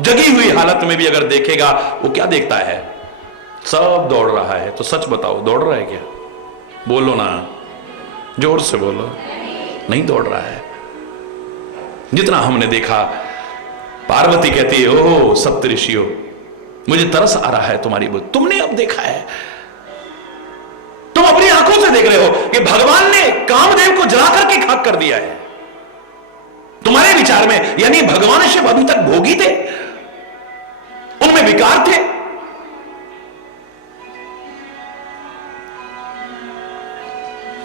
जगी हुई हालत में भी अगर देखेगा, वो क्या देखता है? सब दौड़ रहा है। तो सच बताओ, दौड़ रहा है क्या? बोलो ना, जोर से बोलो। नहीं दौड़ रहा है। जितना हमने देखा, पार्वती कहती है, ओह सप्तऋषियों, मुझे तरस आ रहा है तुम्हारी बुद्धि। तुमने अब देखा है, तुम अपनी आंखों से देख रहे हो कि भगवान ने कामदेव को जला करके खाक कर दिया है। तुम्हारे विचार में यानी भगवान शिव अभी तक भोगी थे, उनमें विकार थे।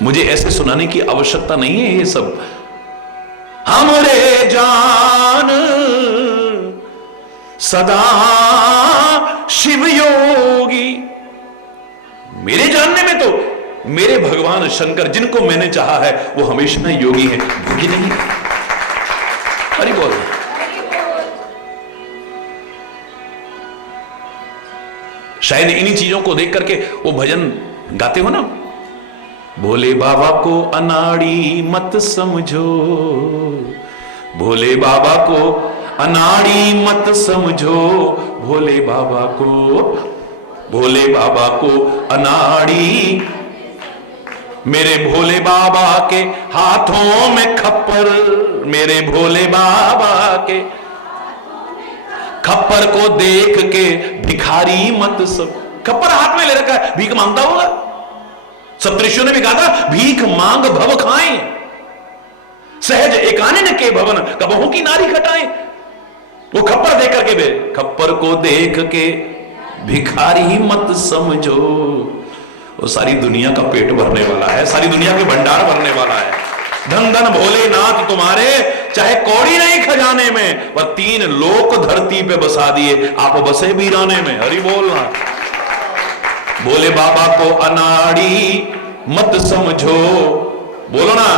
मुझे ऐसे सुनाने की आवश्यकता नहीं है। ये सब हमरे जान सदा शिव योगी। मेरे जानने में तो मेरे भगवान शंकर, जिनको मैंने चाहा है, वो हमेशा योगी है, भोगी नहीं है। हरि बोल। शायद इन्हीं चीजों को देख करके वो भजन गाते हो ना, भोले बाबा को अनाड़ी मत समझो, भोले बाबा को अनाड़ी मत समझो, भोले बाबा को, भोले बाबा को अनाड़ी। मेरे भोले बाबा के हाथों में खप्पर, मेरे भोले बाबा के खप्पर को देख के भिखारी मत सब। खप्पर हाथ में ले रखा है, भीख मांगता होगा। सप्तऋषियों ने भी कहा था, भीख मांग भव खाएं, सहज एकानन के भवन, कबहू की नारी खटाएं। वो खप्पर देख करके बे, खप्पर को देख के भिखारी मत समझो। वो सारी दुनिया का पेट भरने वाला है, सारी दुनिया के भंडार भरने वाला है। धन धन भोलेनाथ तुम्हारे, चाहे कौड़ी नहीं खजाने में, पर 3 लोक धरती पे बसा दिए, आप बसे वीराने में। हरि बोलना। भोले बाबा को अनाड़ी मत समझो, बोलो ना।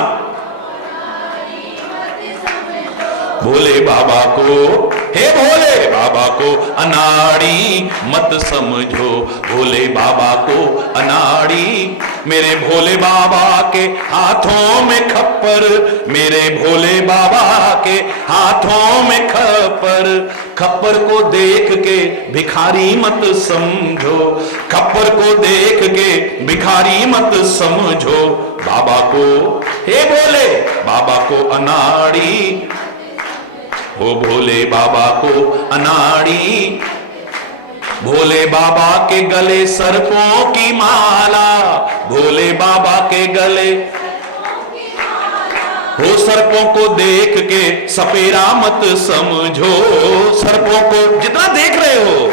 भोले बाबा को, हे भोले बाबा को अनाड़ी मत समझो, भोले बाबा को अनाड़ी। मेरे भोले बाबा के हाथों में खप्पर, मेरे भोले बाबा के हाथों में खप्पर, खप्पर को देख के भिखारी मत समझो, खप्पर को देख के भिखारी मत समझो। बाबा को, हे भोले बाबा को अनाड़ी, ओ भोले बाबा को अनाड़ी। भोले बाबा के गले सर्पों की माला, भोले बाबा के गले, हो सर्पों को देख के सपेरा मत समझो। सर्पों को जितना देख रहे हो,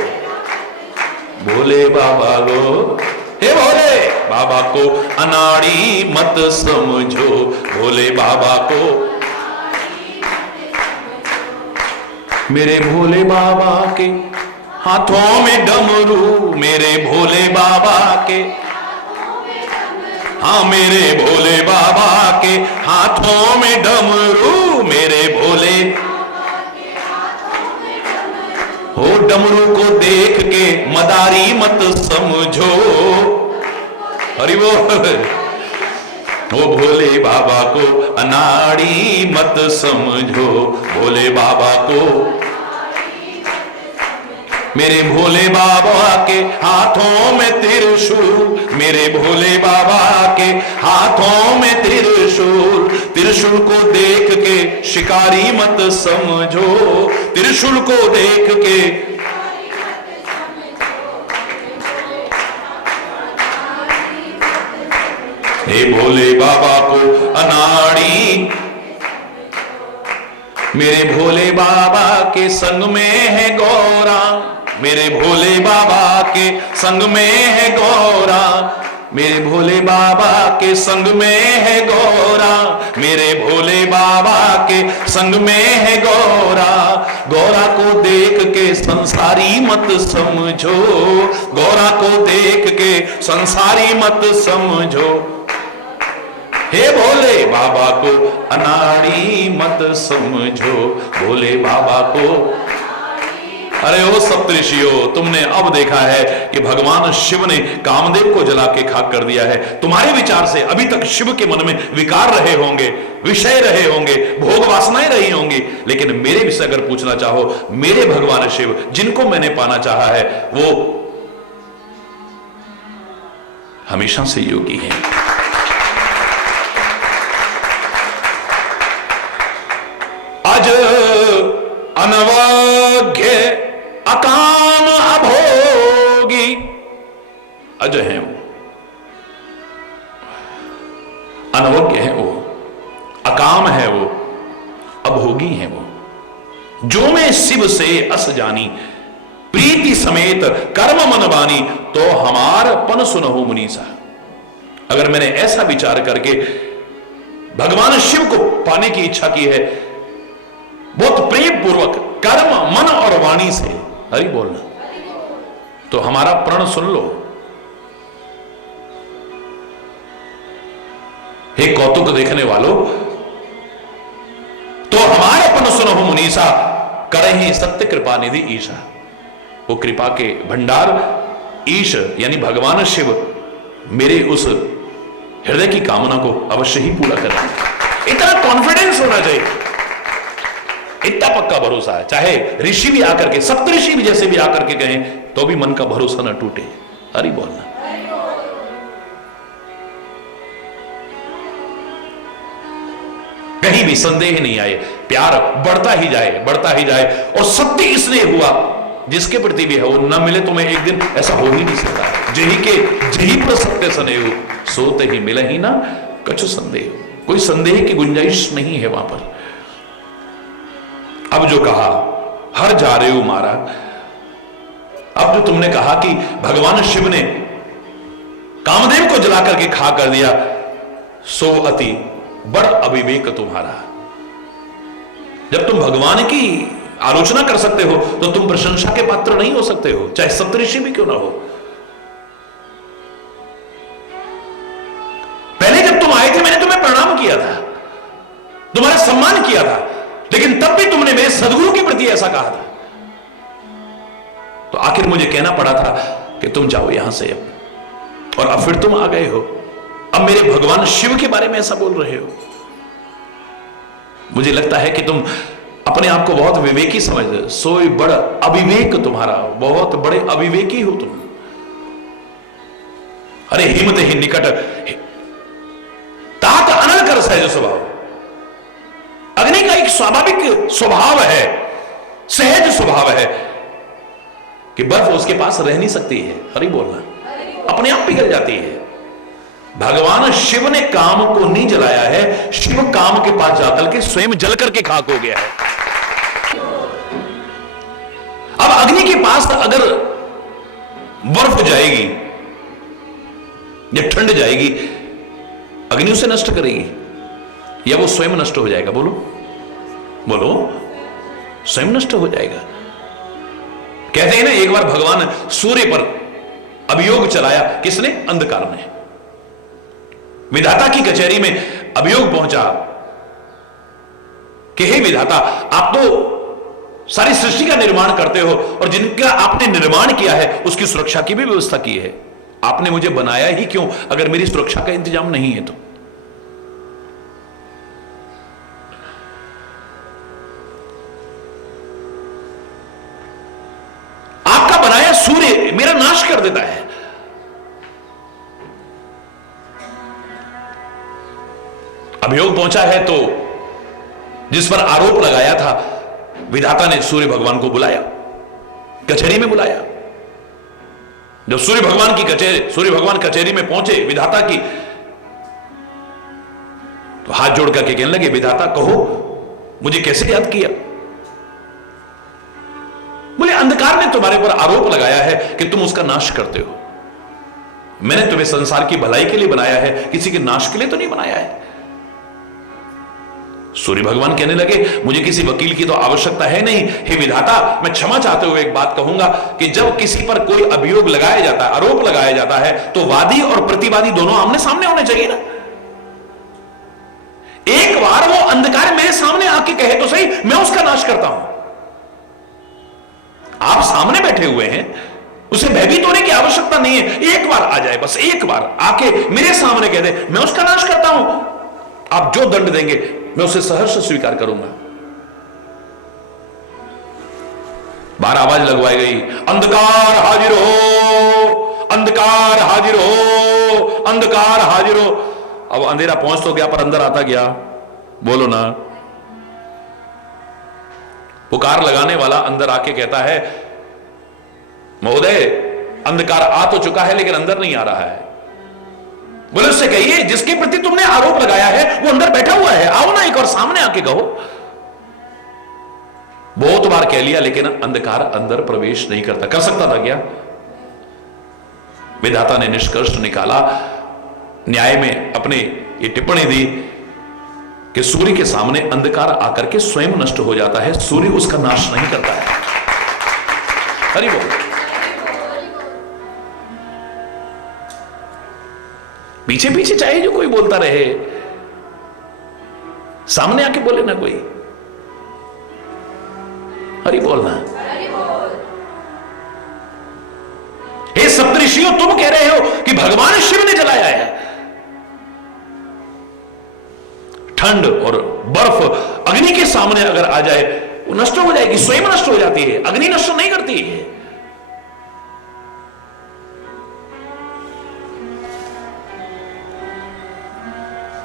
भोले बाबा लो, हे भोले बाबा को अनाड़ी मत समझो, भोले बाबा को। मेरे भोले बाबा के हाथों में डमरू, मेरे भोले बाबा के, हाँ मेरे भोले बाबा के हाथों में डमरू, मेरे भोले हो डमरू को देख के मदारी मत समझो, हरि बोल। वो भोले बाबा को अनाड़ी मत समझो, भोले बाबा को। मेरे भोले बाबा के हाथों में त्रिशूल, मेरे भोले बाबा के हाथों में त्रिशूल, त्रिशूल को देख के शिकारी मत समझो, त्रिशूल को देख के। हे भोले बाबा को अनाड़ी, मेरे भोले बाबा के संग में है गौरा, मेरे भोले बाबा के संग में है गौरा, मेरे भोले बाबा के संग में है गौरा, मेरे भोले बाबा के संग में है गौरा। गौरा को देख के संसारी मत समझो, गौरा को देख के संसारी मत समझो, हे भोले बाबा को अनाड़ी मत समझो, भोले बाबा को। अरे ओ सप्तऋषियों, तुमने अब देखा है कि भगवान शिव ने कामदेव को जला के खाक कर दिया है। तुम्हारे विचार से अभी तक शिव के मन में विकार रहे होंगे, विषय रहे होंगे, भोग वासनाएं रही होंगी, लेकिन मेरे विषय अगर पूछना चाहो, मेरे भगवान शिव जिनको मैंने पाना चाहा है वो हमेशा से योगी हैं। अज अनवज्ञ अकाम अभोगी, अज है वो, अनवज्ञ है वो, अकाम है वो, अभोगी है वो। जो मैं शिव से अस जानी, प्रीति समेत कर्म मन बानी, तो हमार पन सुनहु मुनीसा। अगर मैंने ऐसा विचार करके भगवान शिव को पाने की इच्छा की है, बहुत प्रेम पूर्वक कर्म मन और वाणी से हरि बोलना, तो हमारा प्रण सुन लो। हे कौतुक देखने वालों, तो हमारे पन सुनहु मुनीसा, करहि सत्य कृपा निधि ईशा। वो कृपा के भंडार ईश यानी भगवान शिव मेरे उस हृदय की कामना को अवश्य ही पूरा करेंगे। इतना कॉन्फिडेंस होना चाहिए, इतना पक्का भरोसा है। चाहे ऋषि भी आकर के, सप्तऋषि भी जैसे भी आकर के कहें, तो भी मन का भरोसा न टूटे। हरि बोलना। कहीं भी संदेह नहीं आए, प्यार बढ़ता ही जाए, बढ़ता ही जाए, और सत्य इसलिए हुआ जिसके प्रति भी है वो न मिले तुम्हें एक दिन, ऐसा हो ही नहीं सकता। जही के जही पर सत्य स्नेह, सोते ही मिले ही ना कछु संदेह। कोई संदेह की गुंजाइश नहीं है वहां पर। अब जो कहा हर जा रहे हो मारा, अब जो तुमने कहा कि भगवान शिव ने कामदेव को जला करके खा कर दिया, सो अति बड़ अविवेक तुम्हारा। जब तुम भगवान की आलोचना कर सकते हो तो तुम प्रशंसा के पात्र नहीं हो सकते हो, चाहे सप्तऋषि भी क्यों ना हो। पहले जब तुम आए थे मैंने तुम्हें प्रणाम किया था, तुम्हारा सम्मान किया था, लेकिन तब भी तुमने मेरे सदगुरु के प्रति ऐसा कहा था, तो आखिर मुझे कहना पड़ा था कि तुम जाओ यहां से अब, और अब फिर तुम आ गए हो। अब मेरे भगवान शिव के बारे में ऐसा बोल रहे हो। मुझे लगता है कि तुम अपने आप को बहुत विवेकी समझते, सोई बड़ा अविवेक तुम्हारा, बहुत बड़े अविवेकी हो तुम। अरे हिम्मत ही निकट तात अनल कर सहज स्वभाव। अग्नि का एक स्वाभाविक स्वभाव है, सहज स्वभाव है कि बर्फ उसके पास रह नहीं सकती है, हरि बोलना, अपने आप पिघल जाती है। भगवान शिव ने काम को नहीं जलाया है, शिव काम के पास जाकर के स्वयं जल करके खाक हो गया है। अब अग्नि के पास अगर बर्फ जाएगी या ठंड जाएगी, अग्नि उसे नष्ट करेगी या वो स्वयं नष्ट हो जाएगा? बोलो बोलो, स्वयं नष्ट हो जाएगा। कहते हैं ना, एक बार भगवान सूर्य पर अभियोग चलाया, किसने? अंधकार ने। विधाता की कचहरी में अभियोग पहुंचा कि हे विधाता, आप तो सारी सृष्टि का निर्माण करते हो और जिनका आपने निर्माण किया है उसकी सुरक्षा की भी व्यवस्था की है, आपने मुझे बनाया ही क्यों अगर मेरी सुरक्षा का इंतजाम नहीं है तो? आपका बनाया सूर्य मेरा नाश कर देता है। अभियोग पहुंचा है तो जिस पर आरोप लगाया था, विधाता ने सूर्य भगवान को बुलाया, कचहरी में बुलाया। जब सूर्य भगवान कचहरी में पहुंचे विधाता की, तो हाथ जोड़ करके कहने लगे, विधाता कहो मुझे कैसे याद किया? बोले, अंधकार ने तुम्हारे ऊपर आरोप लगाया है कि तुम उसका नाश करते हो। मैंने तुम्हें संसार की भलाई के लिए बनाया है, किसी के नाश के लिए तो नहीं बनाया है। सूर्य भगवान कहने लगे, मुझे किसी वकील की तो आवश्यकता है नहीं। हे विधाता, मैं क्षमा चाहते हुए एक बात कहूंगा कि जब किसी पर कोई अभियोग लगाया जाता है, आरोप लगाया जाता है, तो वादी और प्रतिवादी दोनों आमने सामने होने चाहिए ना। एक बार वो अंधकार मेरे सामने आके कहे तो सही, मैं उसका नाश करता हूं। आप सामने बैठे हुए हैं, उसे भयभीत होने की आवश्यकता नहीं है। एक बार आ जाए, बस एक बार आके मेरे सामने कह दे, मैं उसका नाश करता हूं। आप जो दंड देंगे मैं उसे सहर्ष स्वीकार करूंगा। बाहर आवाज लगवाई गई, अंधकार हाजिर हो, अंधकार हाजिर हो, अंधकार हाजिर हो। अब अंधेरा पहुंच तो गया पर अंदर आता गया। बोलो ना। पुकार लगाने वाला अंदर आके कहता है, महोदय अंधकार आ तो चुका है लेकिन अंदर नहीं आ रहा है। बोले, उससे कहिए जिसके प्रति तुमने आरोप लगाया है वो अंदर बैठा हुआ है, आओ ना एक और सामने आके कहो। बहुत बार कह लिया लेकिन अंधकार अंदर प्रवेश नहीं करता। कर सकता था क्या? विधाता ने निष्कर्ष निकाला, न्याय में अपने ये टिप्पणी दी कि सूर्य के सामने अंधकार आकर के स्वयं नष्ट हो जाता है, सूर्य उसका नाश नहीं करता है। हरि बोल। पीछे पीछे चाहे जो कोई बोलता रहे, सामने आके बोले ना कोई। हरि बोलना। हे सप्तऋषियों, तुम कह रहे हो कि भगवान शिव ने जलाया है। ठंड और बर्फ अग्नि के सामने अगर आ जाए वो नष्ट हो जाएगी, स्वयं नष्ट हो जाती है, अग्नि नष्ट नहीं करती है।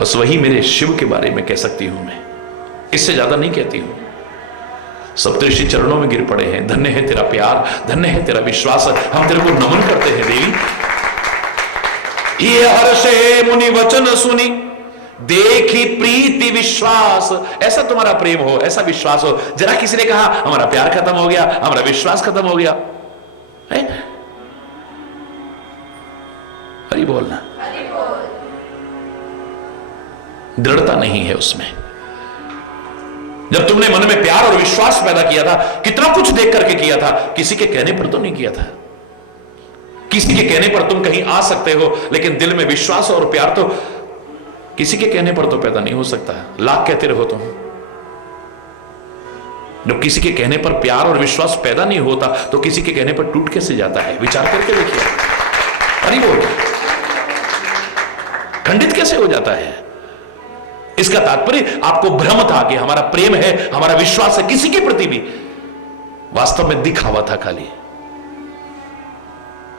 बस वही मेरे शिव के बारे में कह सकती हूं मैं, इससे ज्यादा नहीं कहती हूं। सप्तऋषि चरणों में गिर पड़े हैं, धन्य है तेरा प्यार, धन्य है तेरा विश्वास, हम तेरे को नमन करते हैं देवी। ये हर्षे मुनि वचन सुनी, देखी प्रीति विश्वास। ऐसा तुम्हारा प्रेम हो, ऐसा विश्वास हो। जरा किसी ने कहा हमारा प्यार खत्म हो गया, हमारा विश्वास खत्म हो गया है? हरि बोलना। दृढ़ता नहीं है उसमें। जब तुमने मन में प्यार और विश्वास पैदा किया था, कितना कुछ देख करके किया था, किसी के कहने पर तो नहीं किया था। किसी के कहने पर तुम कहीं आ सकते हो, लेकिन दिल में विश्वास और प्यार तो किसी के कहने पर तो पैदा नहीं हो सकता। लाख कहते रहो तुम, जब किसी के कहने पर प्यार और विश्वास पैदा नहीं होता तो किसी के कहने पर टूट कैसे जाता है? विचार करके देखिए। अरे वो खंडित कैसे हो जाता है? इसका तात्पर्य आपको भ्रम था कि हमारा प्रेम है, हमारा विश्वास है किसी के प्रति भी, वास्तव में दिखावा था खाली।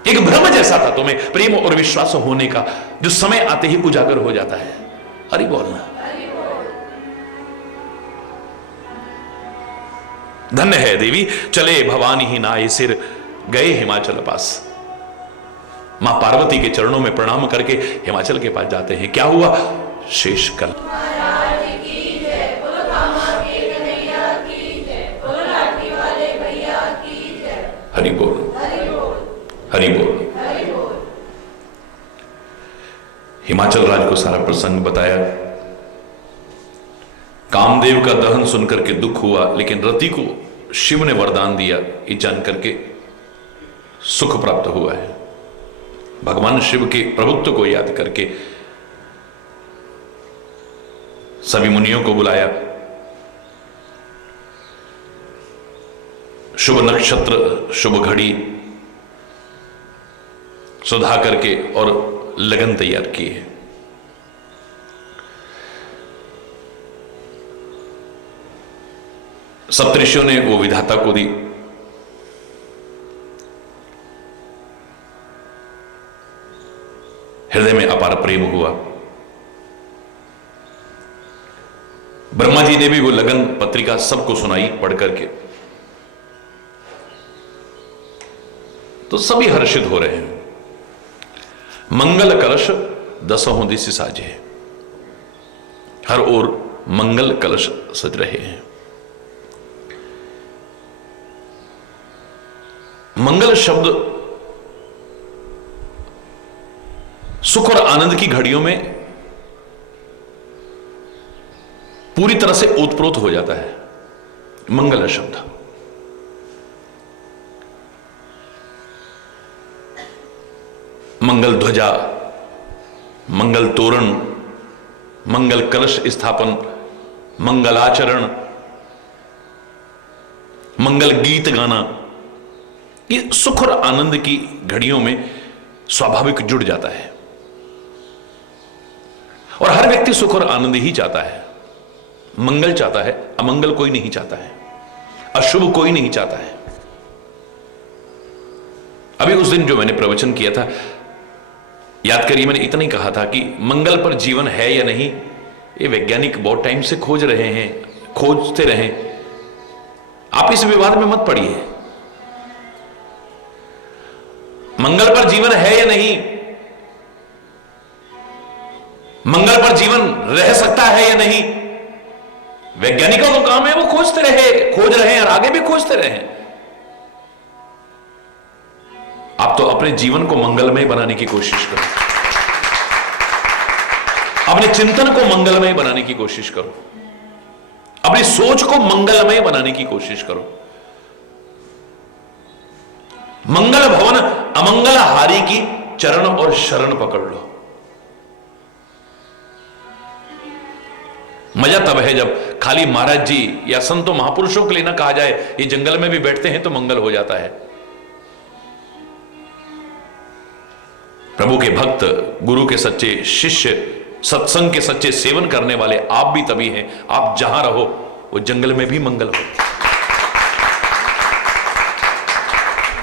एक भ्रम जैसा था तुम्हें प्रेम और विश्वास होने का, जो समय आते ही उजागर हो जाता है। अरे बोलना। धन्य है देवी, चले भवानी ही नाए सिर, गए हिमाचल पास। मां पार्वती के चरणों में प्रणाम करके हिमाचल के पास जाते हैं। क्या हुआ? शेष कल। हरि बोल, हरि बोल। हिमाचल राज्य को सारा प्रसंग बताया। कामदेव का दहन सुनकर के दुख हुआ, लेकिन रति को शिव ने वरदान दिया, ये जानकर के सुख प्राप्त हुआ है। भगवान शिव के प्रभुत्व को याद करके सभी मुनियों को बुलाया, शुभ नक्षत्र शुभ घड़ी सुधा करके और लगन तैयार की है। सप्तऋषियों ने वो विधाता को दी। हृदय में अपार प्रेम हुआ। ब्रह्मा जी ने भी वो लगन पत्रिका सबको सुनाई पढ़ करके, तो सभी हर्षित हो रहे हैं। मंगल कलश दसों दिशा साजे, हर ओर मंगल कलश सज रहे हैं। मंगल शब्द सुख और आनंद की घड़ियों में पूरी तरह से ओतप्रोत हो जाता है। मंगल शब्द मंगल ध्वजा, मंगल तोरण, मंगल कलश स्थापन, मंगलाचरण, मंगल गीत गाना, ये सुख और आनंद की घड़ियों में स्वाभाविक जुड़ जाता है। और हर व्यक्ति सुख और आनंद ही चाहता है, मंगल चाहता है, अमंगल कोई नहीं चाहता है, अशुभ कोई नहीं चाहता है। अभी उस दिन जो मैंने प्रवचन किया था, याद करिए, मैंने इतना ही कहा था कि मंगल पर जीवन है या नहीं, ये वैज्ञानिक बहुत टाइम से खोज रहे हैं, खोजते रहे। आप इस विवाद में मत पड़िए। मंगल पर जीवन है या नहीं, मंगल पर जीवन रह सकता है या नहीं, वैज्ञानिकों का काम है, वो खोज रहे हैं और आगे भी खोजते रहे। आप तो अपने जीवन को मंगलमय बनाने की कोशिश करो, अपने चिंतन को मंगलमय बनाने की कोशिश करो, अपनी सोच को मंगलमय बनाने की कोशिश करो। मंगल भवन अमंगल हारी की चरण और शरण पकड़ लो। मजा तब है जब खाली महाराज जी या संतों महापुरुषों के लिए ना कहा जाए, ये जंगल में भी बैठते हैं तो मंगल हो जाता है। प्रभु के भक्त, गुरु के सच्चे शिष्य, सत्संग के सच्चे सेवन करने वाले आप भी तभी हैं। आप जहां रहो वो जंगल में भी मंगल हो,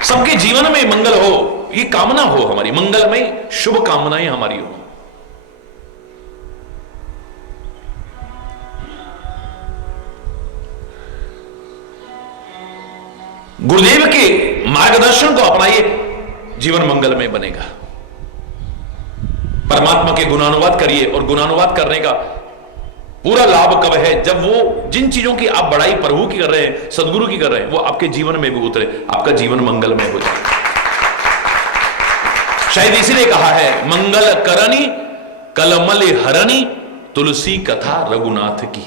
सबके जीवन में मंगल हो, ये कामना हो हमारी, मंगलमय शुभ कामनाएं हमारी हो। गुरुदेव के मार्गदर्शन को अपनाइए, जीवन मंगलमय बनेगा। परमात्मा के गुणानुवाद करिए, और गुणानुवाद करने का पूरा लाभ कब है, जब वो जिन चीजों की आप बड़ाई प्रभु की कर रहे हैं, सदगुरु की कर रहे हैं, वो आपके जीवन में भी उतरे, आपका जीवन मंगलमय हो जाए। शायद इसीलिए कहा है, मंगल करनी कलमल हरणी तुलसी कथा रघुनाथ की।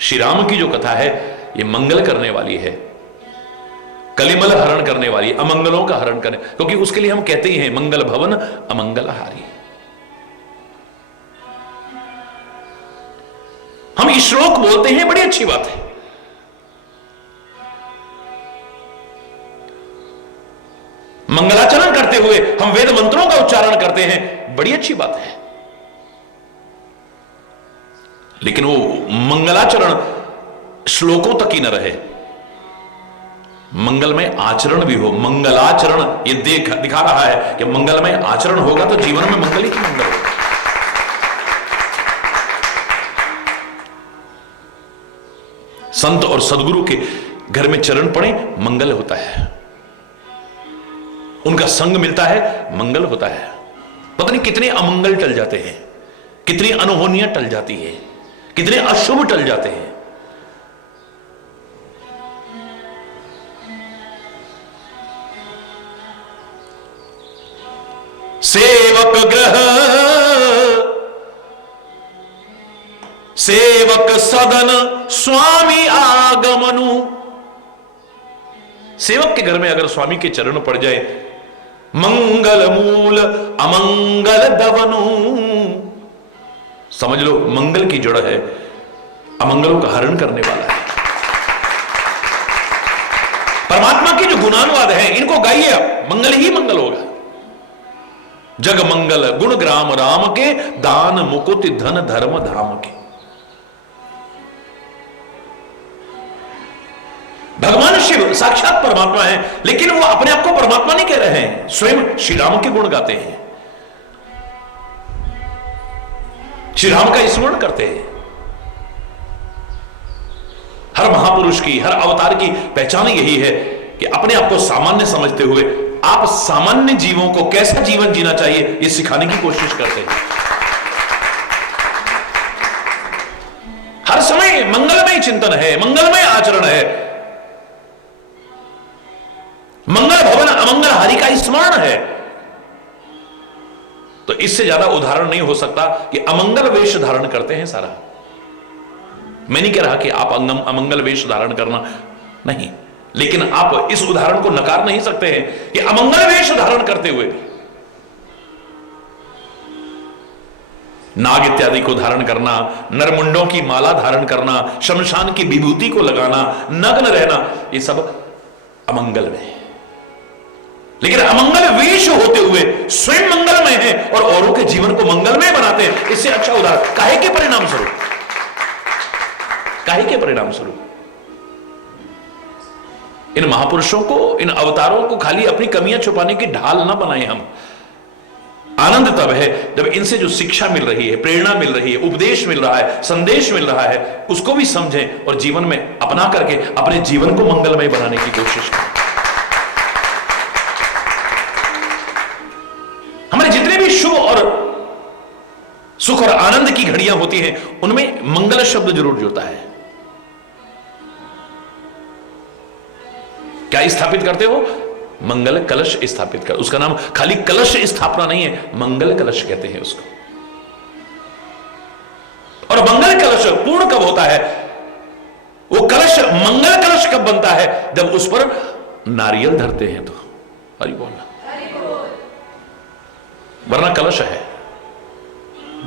श्री राम की जो कथा है ये मंगल करने वाली है, कलिमल हरण करने वाली, अमंगलों का हरण करने, क्योंकि उसके लिए हम कहते ही हैं मंगल भवन अमंगल हारी। हम ये श्लोक बोलते हैं, बड़ी अच्छी बात है। मंगलाचरण करते हुए हम वेद मंत्रों का उच्चारण करते हैं, बड़ी अच्छी बात है। लेकिन वो मंगलाचरण श्लोकों तक ही न रहे, मंगलमय आचरण भी हो। मंगलाचरण ये दिखा रहा है कि मंगलमय आचरण होगा तो जीवन में मंगल ही मंगल होगा। संत और सदगुरु के घर में चरण पड़े, मंगल होता है। उनका संग मिलता है, मंगल होता है। पता नहीं कितने अमंगल टल जाते हैं, कितनी अनहोनियां टल जाती है, कितने अशुभ टल जाते हैं। सेवक ग्रह सेवक सदन स्वामी आगमनु। सेवक के घर में अगर स्वामी के चरण पड़ जाए, मंगल मूल अमंगल दवनु, समझ लो मंगल की जड़ है, अमंगलों का हरण करने वाला है। परमात्मा के जो गुणानुवाद हैं इनको गाइए, मंगल ही मंगल होगा। जग मंगल गुण ग्राम राम के, दान मुकुट धन धर्म धाम के। भगवान शिव साक्षात परमात्मा है, लेकिन वो अपने आप को परमात्मा नहीं कह रहे हैं, स्वयं श्री राम के गुण गाते हैं, श्री राम का स्मरण करते हैं। हर महापुरुष की, हर अवतार की पहचान यही है कि अपने आप को सामान्य समझते हुए आप सामान्य जीवों को कैसा जीवन जीना चाहिए ये सिखाने की कोशिश करते हैं। हर समय मंगलमय चिंतन है, मंगलमय आचरण है। मंगल भवन अमंगल हरि का स्मरण है। तो इससे ज्यादा उदाहरण नहीं हो सकता कि अमंगल वेश धारण करते हैं सारा। मैं नहीं कह रहा कि आप अमंगल वेश धारण करना नहीं, लेकिन आप इस उदाहरण को नकार नहीं सकते हैं कि अमंगल वेश धारण करते हुए नाग इत्यादि को धारण करना, नरमुंडों की माला धारण करना, शमशान की विभूति को लगाना, नग्न रहना, ये सब अमंगल में है। लेकिन अमंगल वेश होते हुए स्वयं मंगलमय है और औरों के जीवन को मंगलमय बनाते हैं। इससे अच्छा उदाहरण काहे के परिणाम स्वरूप, काहे के परिणाम स्वरूप इन महापुरुषों को, इन अवतारों को खाली अपनी कमियां छुपाने की ढाल ना बनाए हम। आनंद तब है जब इनसे जो शिक्षा मिल रही है, प्रेरणा मिल रही है, उपदेश मिल रहा है, संदेश मिल रहा है, उसको भी समझें और जीवन में अपना करके अपने जीवन को मंगलमय बनाने की कोशिश करें। हमारे जितने भी शुभ और सुख और आनंद की घड़ियां होती हैं उनमें मंगल शब्द जरूर जुड़ता है। क्या स्थापित करते हो? मंगल कलश स्थापित कर। उसका नाम खाली कलश स्थापना नहीं है, मंगल कलश कहते हैं उसको। और मंगल कलश पूर्ण कब होता है? वो कलश मंगल कलश कब बनता है? जब उस पर नारियल धरते हैं तो। हरि बोल। वरना कलश है।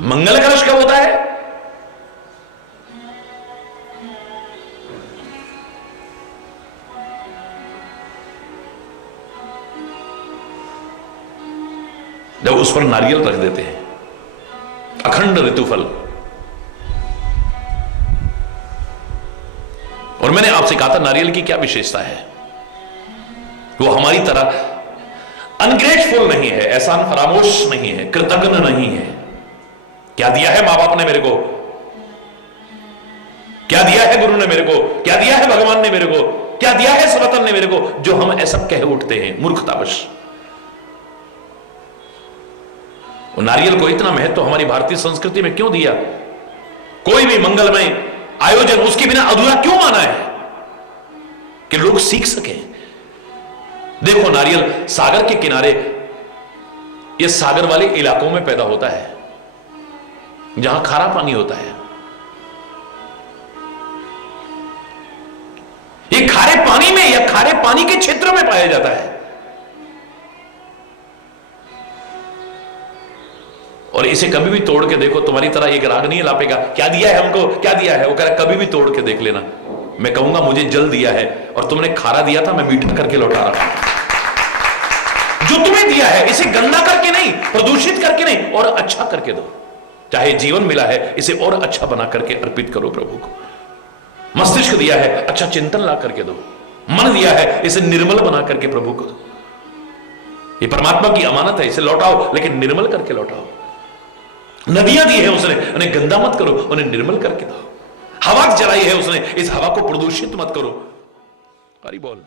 मंगल कलश कब होता है? जब उस पर नारियल रख देते हैं, अखंड ऋतुफल। और मैंने आपसे कहा था नारियल की क्या विशेषता है? वो हमारी तरह अनग्रेटफुल नहीं है, एहसान फरामोश नहीं है, कृतज्ञ नहीं है। क्या दिया है मां बाप ने मेरे को, क्या दिया है गुरु ने मेरे को, क्या दिया है भगवान ने मेरे को, क्या दिया है सनातन ने मेरे को, जो हम ऐसा कह उठते हैं मूर्खतावश। नारियल को इतना महत्व हमारी भारतीय संस्कृति में क्यों दिया? कोई भी मंगलमय आयोजन उसके बिना अधूरा क्यों माना है? कि लोग सीख सकें। देखो नारियल सागर के किनारे, ये सागर वाले इलाकों में पैदा होता है जहां खारा पानी होता है। ये खारे पानी में या खारे पानी के क्षेत्र में पाया जाता है। और इसे कभी भी तोड़ के देखो, तुम्हारी तरह एक राग नहीं लापेगा क्या दिया है हमको, क्या दिया है। वो कह रहा कभी भी तोड़ के देख लेना, मैं कहूंगा मुझे जल दिया है और तुमने खारा दिया था, मैं मीठा करके लौटा रहा हूं। जो तुम्हें दिया है इसे गंदा करके नहीं, प्रदूषित करके नहीं, और अच्छा करके दो। चाहे जीवन मिला है इसे और अच्छा बना करके अर्पित करो प्रभु को। मस्तिष्क दिया है अच्छा चिंतन ला करके दो। मन दिया है इसे निर्मल बना करके प्रभु को दो। ये परमात्मा की अमानत है, इसे लौटाओ लेकिन निर्मल करके लौटाओ। नदियां दी है उसने, उन्हें गंदा मत करो, उन्हें निर्मल करके दो। हवा चलाई है उसने, इस हवा को प्रदूषित मत करो। हरि बोल।